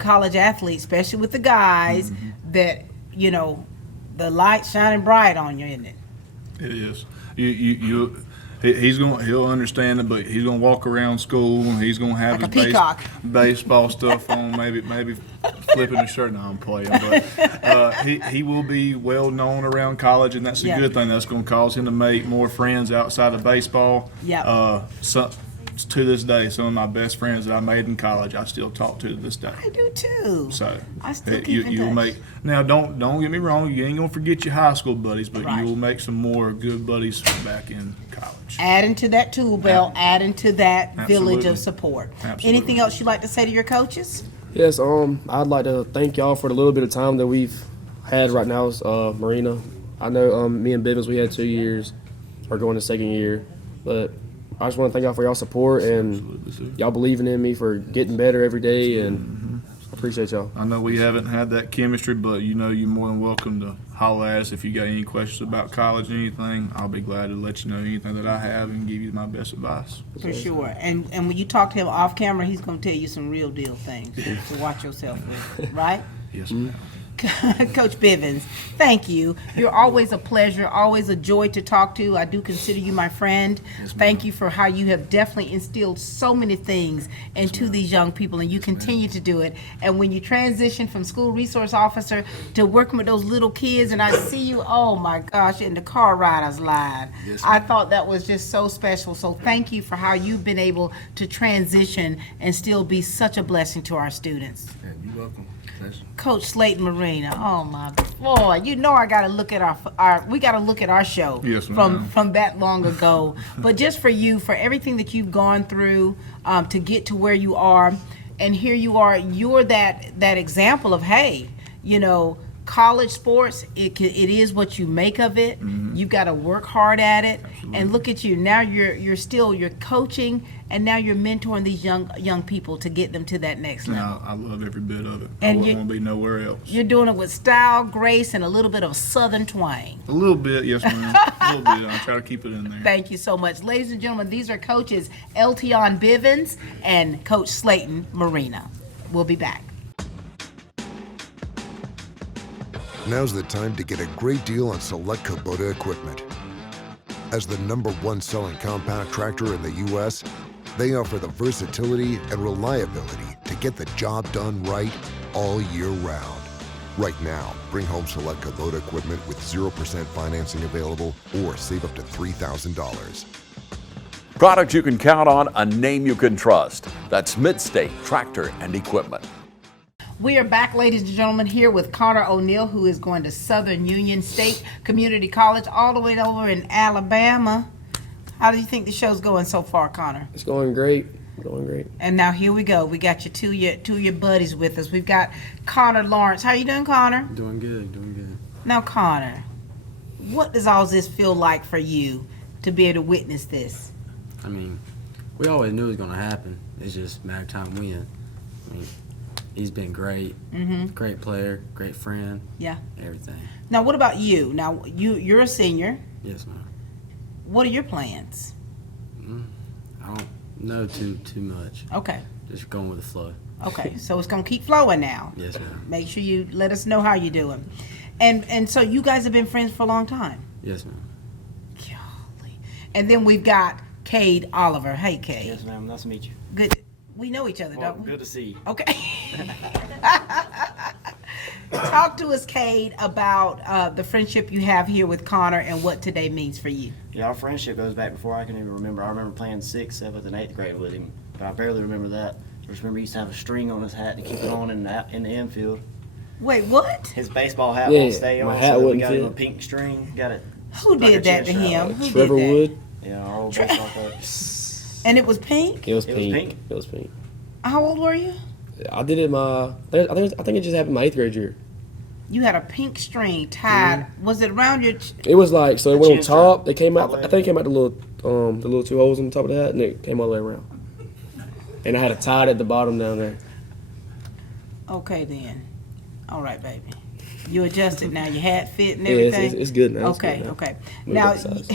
college athletes, especially with the guys, that, the light's shining bright on you, isn't it? It is. He'll understand it, but he's gonna walk around school and he's gonna have Like his a baseball stuff on, maybe flipping a shirt. No, I'm playing, but he will be well known around college, and that's a good thing. That's gonna cause him to make more friends outside of baseball. Yeah. To this day, some of my best friends that I made in college, I still talk to this day. I do too. So I still keep in you'll touch. make now. Don't get me wrong. You ain't gonna forget your high school buddies, but Right. you will make some more good buddies back in college. Adding to that tool belt, adding to that village Absolutely. of support. Absolutely. Anything else you'd like to say to your coaches? Yes, I'd like to thank y'all for the little bit of time that we've had right now as Marina. I know me and Bivens, we had 2 years, or going to second year, but I just want to thank y'all for y'all support and y'all believing in me for getting better every day, and I appreciate y'all. I know we haven't had that chemistry, but you're more than welcome to holler at us if you got any questions about college or anything. I'll be glad to let you know anything that I have and give you my best advice. For sure. And when you talk to him off camera, he's going to tell you some real deal things to watch yourself with, right? Yes, ma'am. Coach Bivens, thank you. You're always a pleasure, always a joy to talk to. I do consider you my friend. Thank you for how you have definitely instilled so many things into these young people, and you continue to do it. And when you transition from school resource officer to working with those little kids, and I see you, oh my gosh, in the car rider's line. I thought that was just so special. So thank you for how you've been able to transition and still be such a blessing to our students. Yeah, you're welcome. Pleasure. Coach Slayton Marina, oh my boy, I gotta look at we gotta look at our show Yes, ma'am. from that long ago. But just for you, for everything that you've gone through to get to where you are, and here you are, you're that example of, hey, college sports, it is what you make of it. You've got to work hard at it. Absolutely. And look at you now. You're coaching, and now you're mentoring these young people to get them to that next level. Now, I love every bit of it. And I wouldn't want to be nowhere else. You're doing it with style, grace, and a little bit of Southern twang. A little bit, yes, ma'am. A little bit. I'll try to keep it in there. Thank you so much. Ladies and gentlemen, these are coaches Eltion Bivens and Coach Slayton Marina. We'll be back. Now's the time to get a great deal on select Kubota equipment. As the #1 selling compact tractor in the U.S., they offer the versatility and reliability to get the job done right all year round. Right now, bring home select Kubota equipment with 0% financing available or save up to $3,000. Products you can count on, a name you can trust. That's Midstate Tractor and Equipment. We are back, ladies and gentlemen, here with Konner O'Neill, who is going to Southern Union State Community College, all the way over in Alabama. How do you think the show's going so far, Konner? It's going great. Going great. And now here we go. We got your two of your buddies with us. We've got Konner Lawrence. How you doing, Konner? Doing good, doing good. Now, Konner, what does all this feel like for you to be able to witness this? I mean, we always knew it was going to happen. It's just a matter of time when. I mean, he's been great. Great player, great friend. Yeah. Everything. Now, what about you? Now, you're a senior. Yes, ma'am. What are your plans? I don't know too much. Okay. Just going with the flow. Okay, so it's gonna keep flowing now. Yes, ma'am. Make sure you let us know how you're doing. And so you guys have been friends for a long time. Yes, ma'am. Golly. And then we've got Cade Oliver. Hey, Cade. Yes, ma'am. Nice to meet you. Good. We know each other, Well, don't we? good to see you. Okay. Talk to us, Cade, about the friendship you have here with Konner and what today means for you. Yeah, our friendship goes back before I can even remember. I remember playing 6th, 7th, and 8th grade with him, but I barely remember that. I just remember he used to have a string on his hat to keep it on in the infield. Wait, what? His baseball hat Yeah, won't stay on, my hat so we wouldn't got him a fit. pink string. Got it. Who like a did that to chin strap. him? Who Trevor did that? Wood. Yeah, our old baseball coach. And it was pink? It was It was pink. pink? It was pink. How old were you? I did it I think it just happened my 8th grade year. You had a pink string tied. Was it around your... It was like, so it A went on chin top. strap. It came out, Top I think it came out the little 2 holes on the top of the hat, and it came all the way around. And I had it tied at the bottom down there. Okay, then. All right, baby. You adjusted now. Your hat fit and Yeah, everything? it's good now. It's Okay, good now. okay. Moved Now, up size.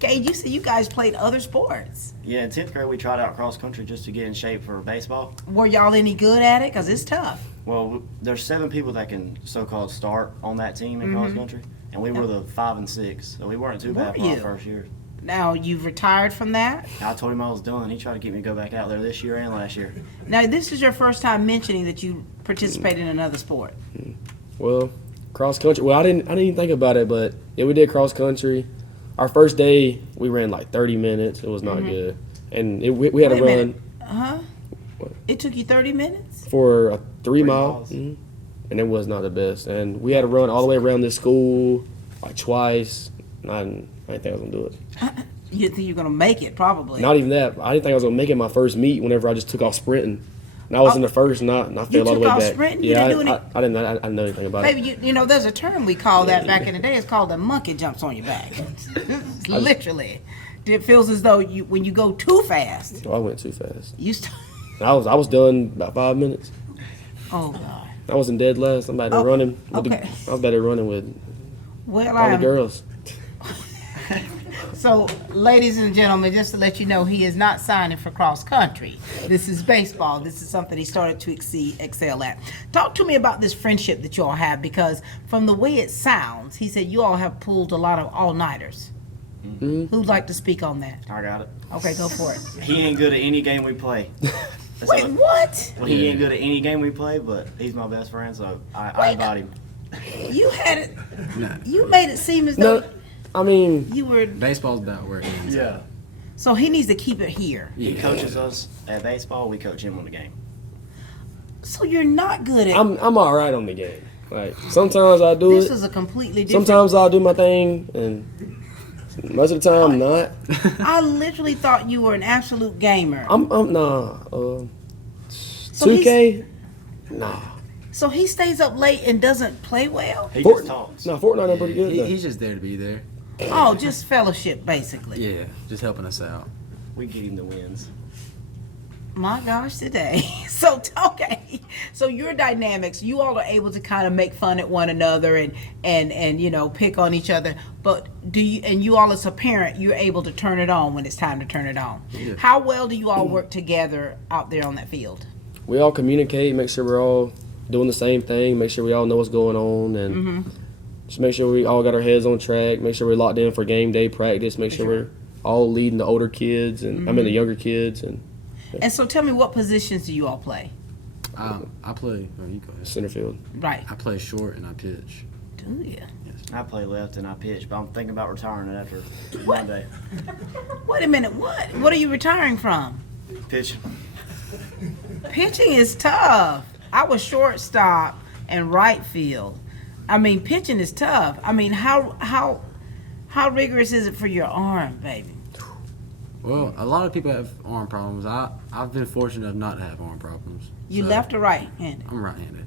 Cade, you said you guys played other sports. Yeah, in 10th grade we tried out cross country just to get in shape for baseball. Were y'all any good at it? Because it's tough. Well, there's 7 people that can so-called start on that team in cross country, and we were the 5 and 6, so we weren't too bad Were for our you? first year. Now, you've retired from that. I told him I was done. He tried to get me to go back out there this year and last year. Now, this is your first time mentioning that you participated in another sport. Well, cross country. Well, I didn't even think about it, but yeah, we did cross country. Our first day, we ran like 30 minutes. It was not good, and we had Wait to a run minute. Uh-huh. It took you 30 minutes? for a 3 mile, miles. and it was not the best. And we had to run all the way around this school like twice. And I didn't think I was gonna do it. You didn't think you were going to make it, probably. Not even that. I didn't think I was gonna make it my first meet. Whenever I just took off sprinting, and I was in the first, and I fell all the took way off back. sprinting? You Yeah, didn't do I didn't know anything about it. Baby, you know, there's a term we call that back in the day. It's called a monkey jumps on your back. Literally. It feels as though when you go too fast, Oh, I went too fast. you start. I was done about 5 minutes. Oh, God. I wasn't dead last. I'm about to Oh, running. With okay. I was about to running with Well, all the girls. So, ladies and gentlemen, just to let you know, he is not signing for cross country. This is baseball. This is something he started to excel at. Talk to me about this friendship that you all have, because from the way it sounds, he said you all have pulled a lot of all-nighters. Who'd like to speak on that? I got it. Okay, go for it. He ain't good at any game we play. Wait, what? Well, he ain't good at any game we play, but he's my best friend, so I invite him. You had it. You made it seem as though No, I mean, you were. Baseball's about where it ends. Yeah. So he needs to keep it here. He coaches us at baseball. We coach him on the game. So you're not good at. I'm all right on the game. Like sometimes I do This it. is a completely different. Sometimes I'll do my thing, and most of the time I'm not. I literally thought you were an absolute gamer. I'm nah. So 2K, nah. So he stays up late and doesn't play well? He just talks. No, Fortnite I'm pretty good. though. He's just there to be there. Oh, just fellowship, basically. Yeah, just helping us out. We get him the wins. My gosh, today. So, okay. So your dynamics, you all are able to kind of make fun at one another and you know, pick on each other. But you all as a parent, you're able to turn it on when it's time to turn it on. Yeah. How well do you all work together out there on that field? We all communicate, make sure we're all doing the same thing, make sure we all know what's going on, and just make sure we all got our heads on track, make sure we're locked in for game day practice, make sure we're all leading the older kids, and I mean the younger kids. And so tell me, what positions do you all play? I play. Oh, you go ahead. Center field. Right. I play short and I pitch. Do you? I play left and I pitch, but I'm thinking about retiring it after Monday. Wait a minute, what? What are you retiring from? Pitching. Pitching is tough. I was shortstop and right field. I mean, pitching is tough. I mean, how rigorous is it for your arm, baby? Well, a lot of people have arm problems. I've been fortunate enough not to have arm problems. You So, left or right-handed? I'm right-handed.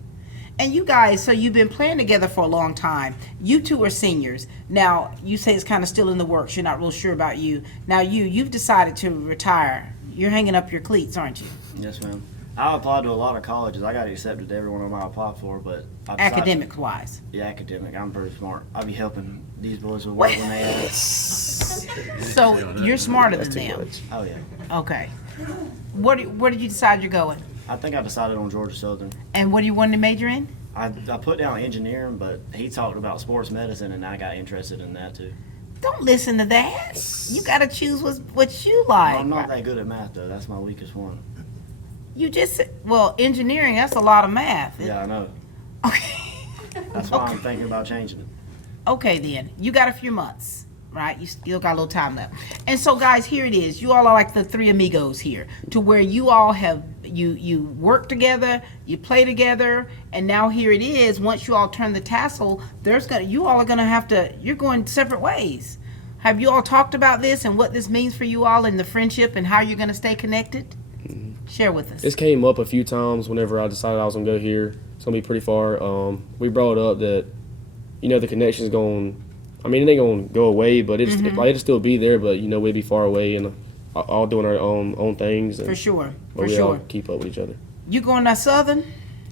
And you guys, so you've been playing together for a long time. You two are seniors. Now, you say it's kind of still in the works. You're not real sure about you. Now, you've decided to retire. You're hanging up your cleats, aren't you? Yes, ma'am. I applied to a lot of colleges. I got accepted to every one of them I applied for, but Academic-wise. Yeah, academic. I'm pretty smart. I'll be helping these boys with work when they have. So you're smarter than them. Oh yeah. Okay. Where did you decide you're going? I think I decided on Georgia Southern. And what do you want to major in? I put down engineering, but he talked about sports medicine, and I got interested in that too. Don't listen to that. You got to choose what you like. I'm not that good at math though. That's my weakest one. You just engineering. That's a lot of math. Yeah, I know. Okay. That's why I'm thinking about changing it. Okay, then you got a few months, right? You still got a little time left. And so, guys, here it is. You all are like the three amigos here, to where you all have you work together, you play together, and now here it is. Once you all turn the tassel, you all are gonna you're going separate ways. Have you all talked about this and what this means for you all in the friendship and how you're gonna stay connected? Share with us. This came up a few times whenever I decided I was gonna go here. It's gonna be pretty far. We brought up that, the connection's going. I mean, it ain't gonna go away, but it'll still be there. But we'd be far away and all doing our own things. And, For sure. But we all keep up with each other. You going to Southern?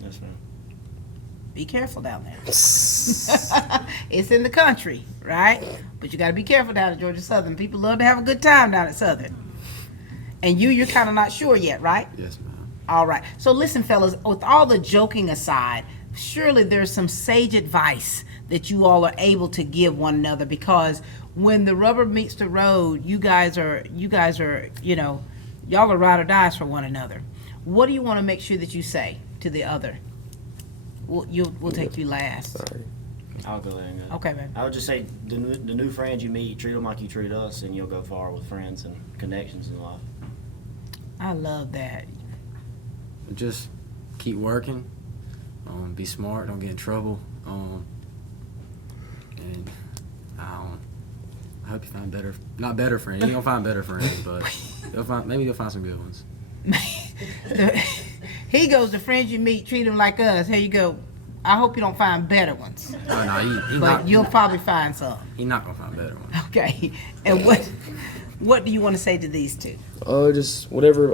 Yes, ma'am. Be careful down there. It's in the country, right? But you got to be careful down at Georgia Southern. People love to have a good time down at Southern. And you're kind of not sure yet, right? Yes, ma'am. All right. So listen, fellas, with all the joking aside, surely there's some sage advice that you all are able to give one another, because when the rubber meets the road, you guys are, y'all are ride or dies for one another. What do you want to make sure that you say to the other? We'll take you last. Sorry. I'll go ahead and go. Okay, man. I would just say the new friends you meet, treat them like you treat us, and you'll go far with friends and connections in life. I love that. Just keep working. Be smart. Don't get in trouble. And I hope you find not better friends. You ain't gonna find better friends, but maybe you'll find some good ones. He goes, the friends you meet, treat them like us. Here you go. I hope you don't find better ones. Oh, no, but you'll probably find some. He's not gonna find better ones. Okay. And what do you want to say to these two? Just whatever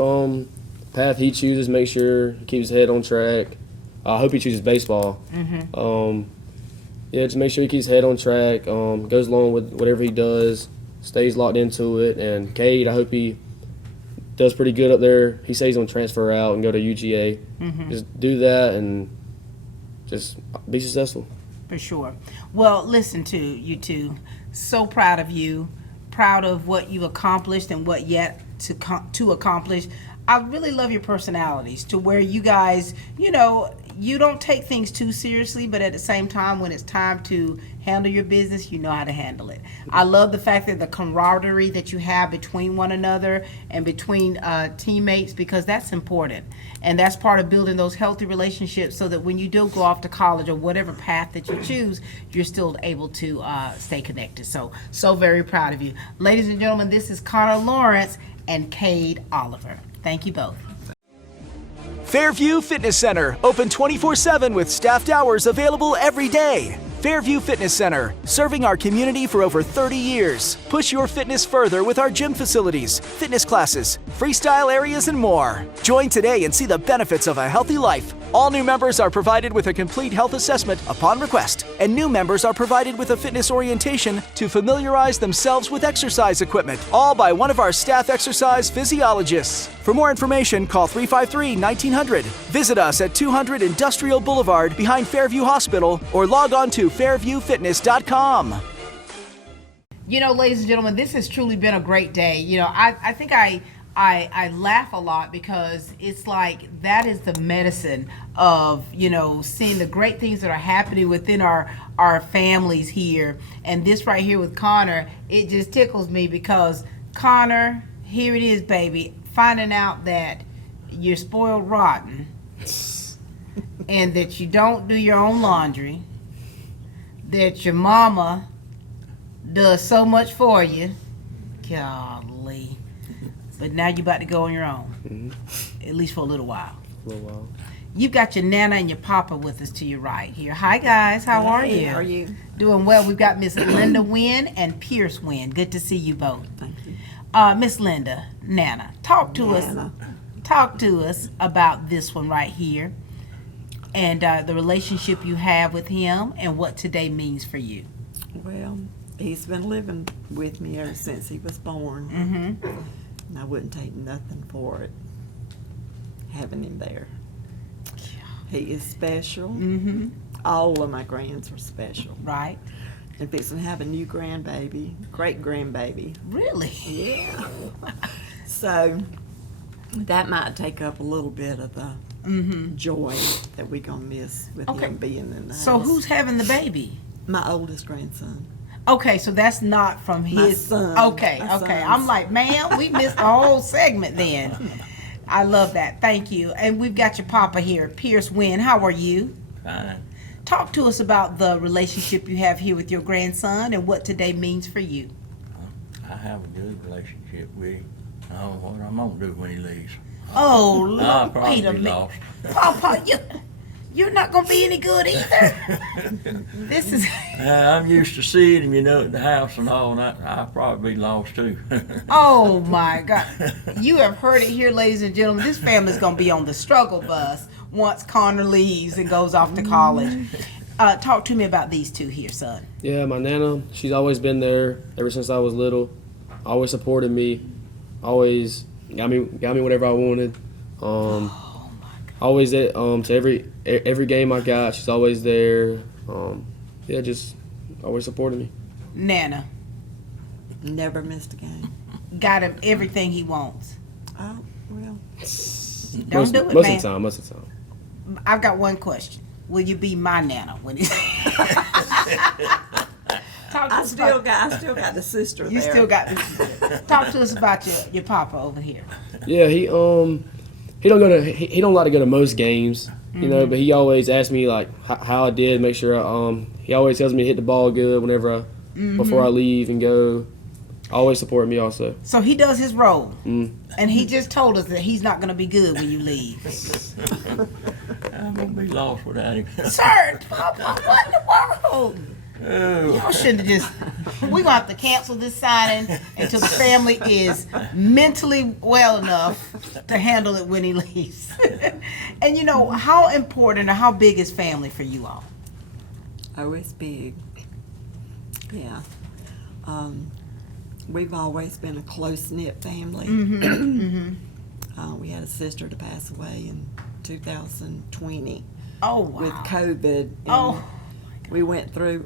path he chooses, make sure he keeps his head on track. I hope he chooses baseball. Just make sure he keeps his head on track, goes along with whatever he does, stays locked into it. And Cade, I hope he does pretty good up there. He says he's going to transfer out and go to UGA. Just do that and just be successful. For sure. Well, listen to you two. So proud of you. Proud of what you've accomplished and what yet to accomplish. I really love your personalities, to where you guys, you don't take things too seriously, but at the same time, when it's time to handle your business, you know how to handle it. I love the fact that the camaraderie that you have between one another and between teammates, because that's important. And that's part of building those healthy relationships, so that when you do go off to college or whatever path that you choose, you're still able to stay connected. So very proud of you. Ladies and gentlemen, this is Konner Lawrence and Cade Oliver. Thank you both. Fairview Fitness Center, open 24/7 with staffed hours available every day. Fairview Fitness Center, serving our community for over 30 years. Push your fitness further with our gym facilities, fitness classes, freestyle areas, and more. Join today and see the benefits of a healthy life. All new members are provided with a complete health assessment upon request, and new members are provided with a fitness orientation to familiarize themselves with exercise equipment, all by one of our staff exercise physiologists. For more information, call 353-1900. Visit us at 200 Industrial Boulevard behind Fairview Hospital, or log on to fairviewfitness.com. Ladies and gentlemen, this has truly been a great day. I think I laugh a lot, because it's like that is the medicine of, seeing the great things that are happening within our families here. And this right here with Konner, it just tickles me, because Konner, here it is, baby, finding out that you're spoiled rotten and that you don't do your own laundry, that your mama does so much for you. Golly. But now you're about to go on your own, at least for a little while. You've got your Nana and your Papa with us to your right here. Hi, guys. How are you? How are you? Doing well. We've got Miss Linda Wynn and Pierce Wynn. Good to see you both. Thank you. Miss Linda, Nana, talk to us. talk to us about this one right here and the relationship you have with him and what today means for you. Well, he's been living with me ever since he was born. And I wouldn't take nothing for it, having him there. He is special. All of my grands are special. Right. And fixing to have a new grandbaby, great grandbaby. Really? Yeah. So that might take up a little bit of the joy that we're gonna miss with him being in the house. So who's having the baby? My oldest grandson. Okay, so that's not from My his son. Okay, My okay. sons. I'm like, man, we missed the whole segment then. I love that. Thank you. And we've got your papa here, Pierce Wynn. How are you? Fine. Talk to us about the relationship you have here with your grandson and what today means for you. I have a good relationship with him. I don't know what I'm gonna do when he leaves. Oh, I'll look, probably wait a be minute. lost. Papa, you're not going to be any good either. This is... I'm used to seeing him, at the house and all that. I'll probably be lost too. Oh my God. You have heard it here, ladies and gentlemen. This family's going to be on the struggle bus once Konner leaves and goes off to college. Talk to me about these two here, son. Yeah, my Nana, she's always been there ever since I was little. Always supported me. Always got me whatever I wanted. Always at to every game I got, she's always there. Just always supported me. Nana. Never missed a game. Got him everything he wants. Oh, well. Don't do it, most man. of the time, most of the time. I've got one question. Will you be my Nana when he... I still got the sister there. You still got the... Talk to us about your papa over here. Yeah, he don't like to go to most games, but he always asks me like how I did, make sure he always tells me to hit the ball good whenever before I leave and go. Always support me also. So he does his role, and he just told us that he's not going to be good when you leave. I'm gonna be lost without him. Sir, Papa, what in the world? Y'all shouldn't have just... We're going to have to cancel this signing until the family is mentally well enough to handle it when he leaves. And how important or how big is family for you all? Oh, it's big. Yeah. We've always been a close-knit family. We had a sister to pass away in 2020. Oh, wow. With COVID. Oh. We went through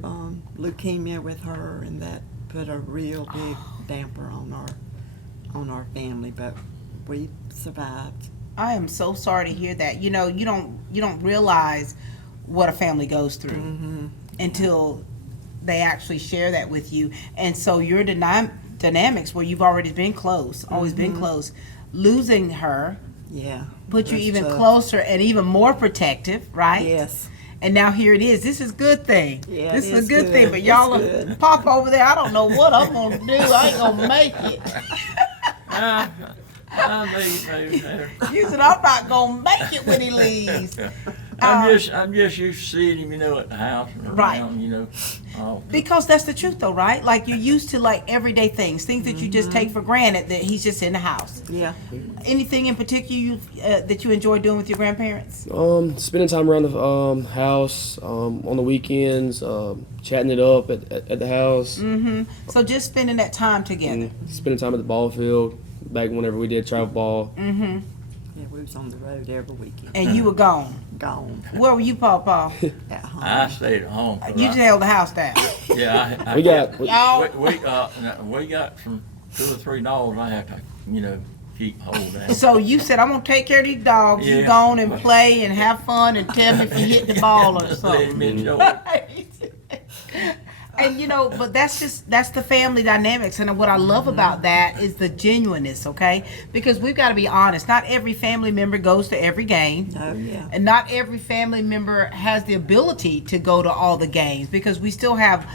leukemia with her, and that put a real big damper on our family, but we survived. I am so sorry to hear that. You don't realize what a family goes through until they actually share that with you. And so your dynamics where you've already been close, always been close, losing her put you even closer and even more protective, right? Yes. And now here it is. This is a good thing. Yeah, this is a good thing. But y'all are Papa over there. I don't know what I'm gonna do. I ain't gonna make it. You said I'm not gonna make it when he leaves. I'm just used to seeing him, at the house and around, Because that's the truth, though, right? Like you're used to like everyday things that you just take for granted that he's just in the house. Yeah. Anything in particular that you enjoy doing with your grandparents? Spending time around the house on the weekends, chatting it up at the house. So just spending that time together. Spending time at the ball field. Back whenever we did travel ball. Yeah, we was on the road every weekend. And you were gone. Gone. Where were you, Papa? At home. I stayed at home. You just held the house down. Yeah, we got some 2 or 3 dogs. I have to, keep hold of. So you said, I'm gonna take care of these dogs. You Yeah. go on and play and have fun and tell me if you hit the ball or something. And but that's the family dynamics, and what I love about that is the genuineness, okay? Because we've got to be honest, not every family member goes to every game. Oh, yeah. And not every family member has the ability to go to all the games, because we still have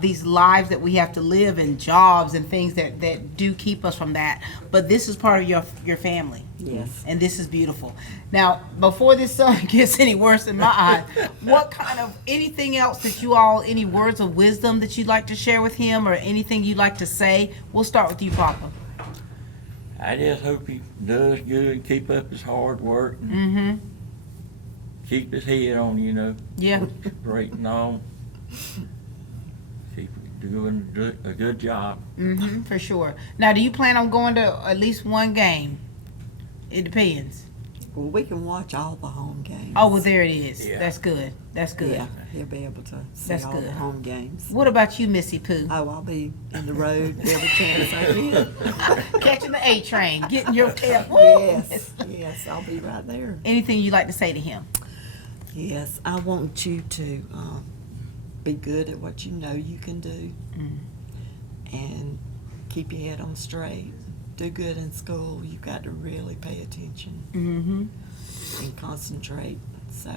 these lives that we have to live and jobs and things that do keep us from that. But this is part of your family. Yes. And this is beautiful. Now, before this son gets any worse in my eyes, what kind of anything else that any words of wisdom that you'd like to share with him, or anything you'd like to say? We'll start with you, Papa. I just hope he does good, keep up his hard work, keep his head on, Yeah. straight and all. Keep doing a good job. For sure. Now, do you plan on going to at least one game? It depends. Well, we can watch all the home games. Oh, well, there it is. Yeah. That's good. That's good. Yeah, he'll be able to see That's all good. the home games. What about you, Missy Pooh? Oh, I'll be in the road every chance I get. Catching the A train, getting your tail. Yes, I'll be right there. Anything you'd like to say to him? Yes, I want you to be good at what you know you can do, and keep your head on straight. Do good in school. You've got to really pay attention and concentrate. So,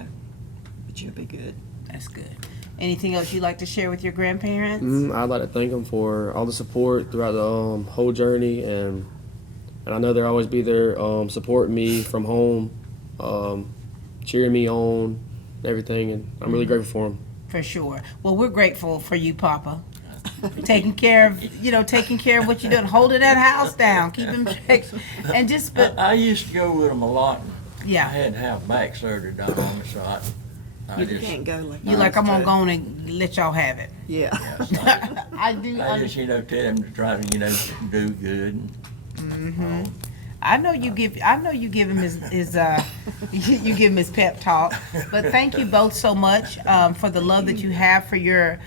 but you'll be good. That's good. Anything else you'd like to share with your grandparents? I'd like to thank them for all the support throughout the whole journey, and I know they'll always be there supporting me from home, cheering me on, everything, and I'm really grateful for them. For sure. Well, we're grateful for you, Papa. Taking care of what you're doing, holding that house down, keeping checks, and just. But I used to go with them a lot. Yeah. I had to have back surgery done on me, so I You just can't go like you like, I'm gonna go on and let y'all have it. Yeah. I do. I just, tell him to try to, do good. I know you give him his you give him his pep talk. But thank you both so much for the love that you have for your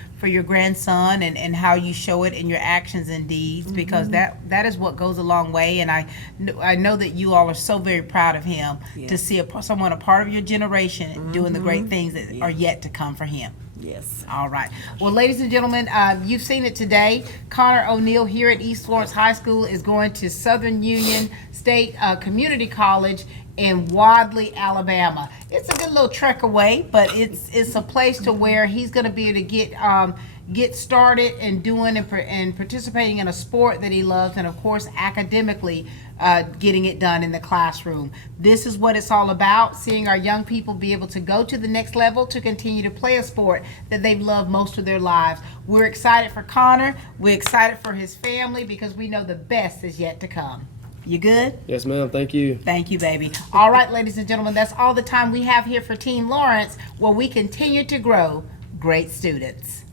grandson and how you show it in your actions and deeds, because that is what goes a long way. And I know that you all are so very proud of him to see someone a part of your generation doing the great things that are yet to come for him. Yes. All right. Well, ladies and gentlemen, you've seen it today. Konner O'Neill here at East Florence High School is going to Southern Union State Community College in Wadley, Alabama. It's a good little trek away, but it's a place to where he's going to be able to get started and doing and participating in a sport that he loves, and of course academically getting it done in the classroom. This is what it's all about, seeing our young people be able to go to the next level to continue to play a sport that they've loved most of their lives. We're excited for Konner. We're excited for his family, because we know the best is yet to come. You good? Yes, ma'am. Thank you. Thank you, baby. All right, ladies and gentlemen, that's all the time we have here for Team Lawrence, where we continue to grow great students.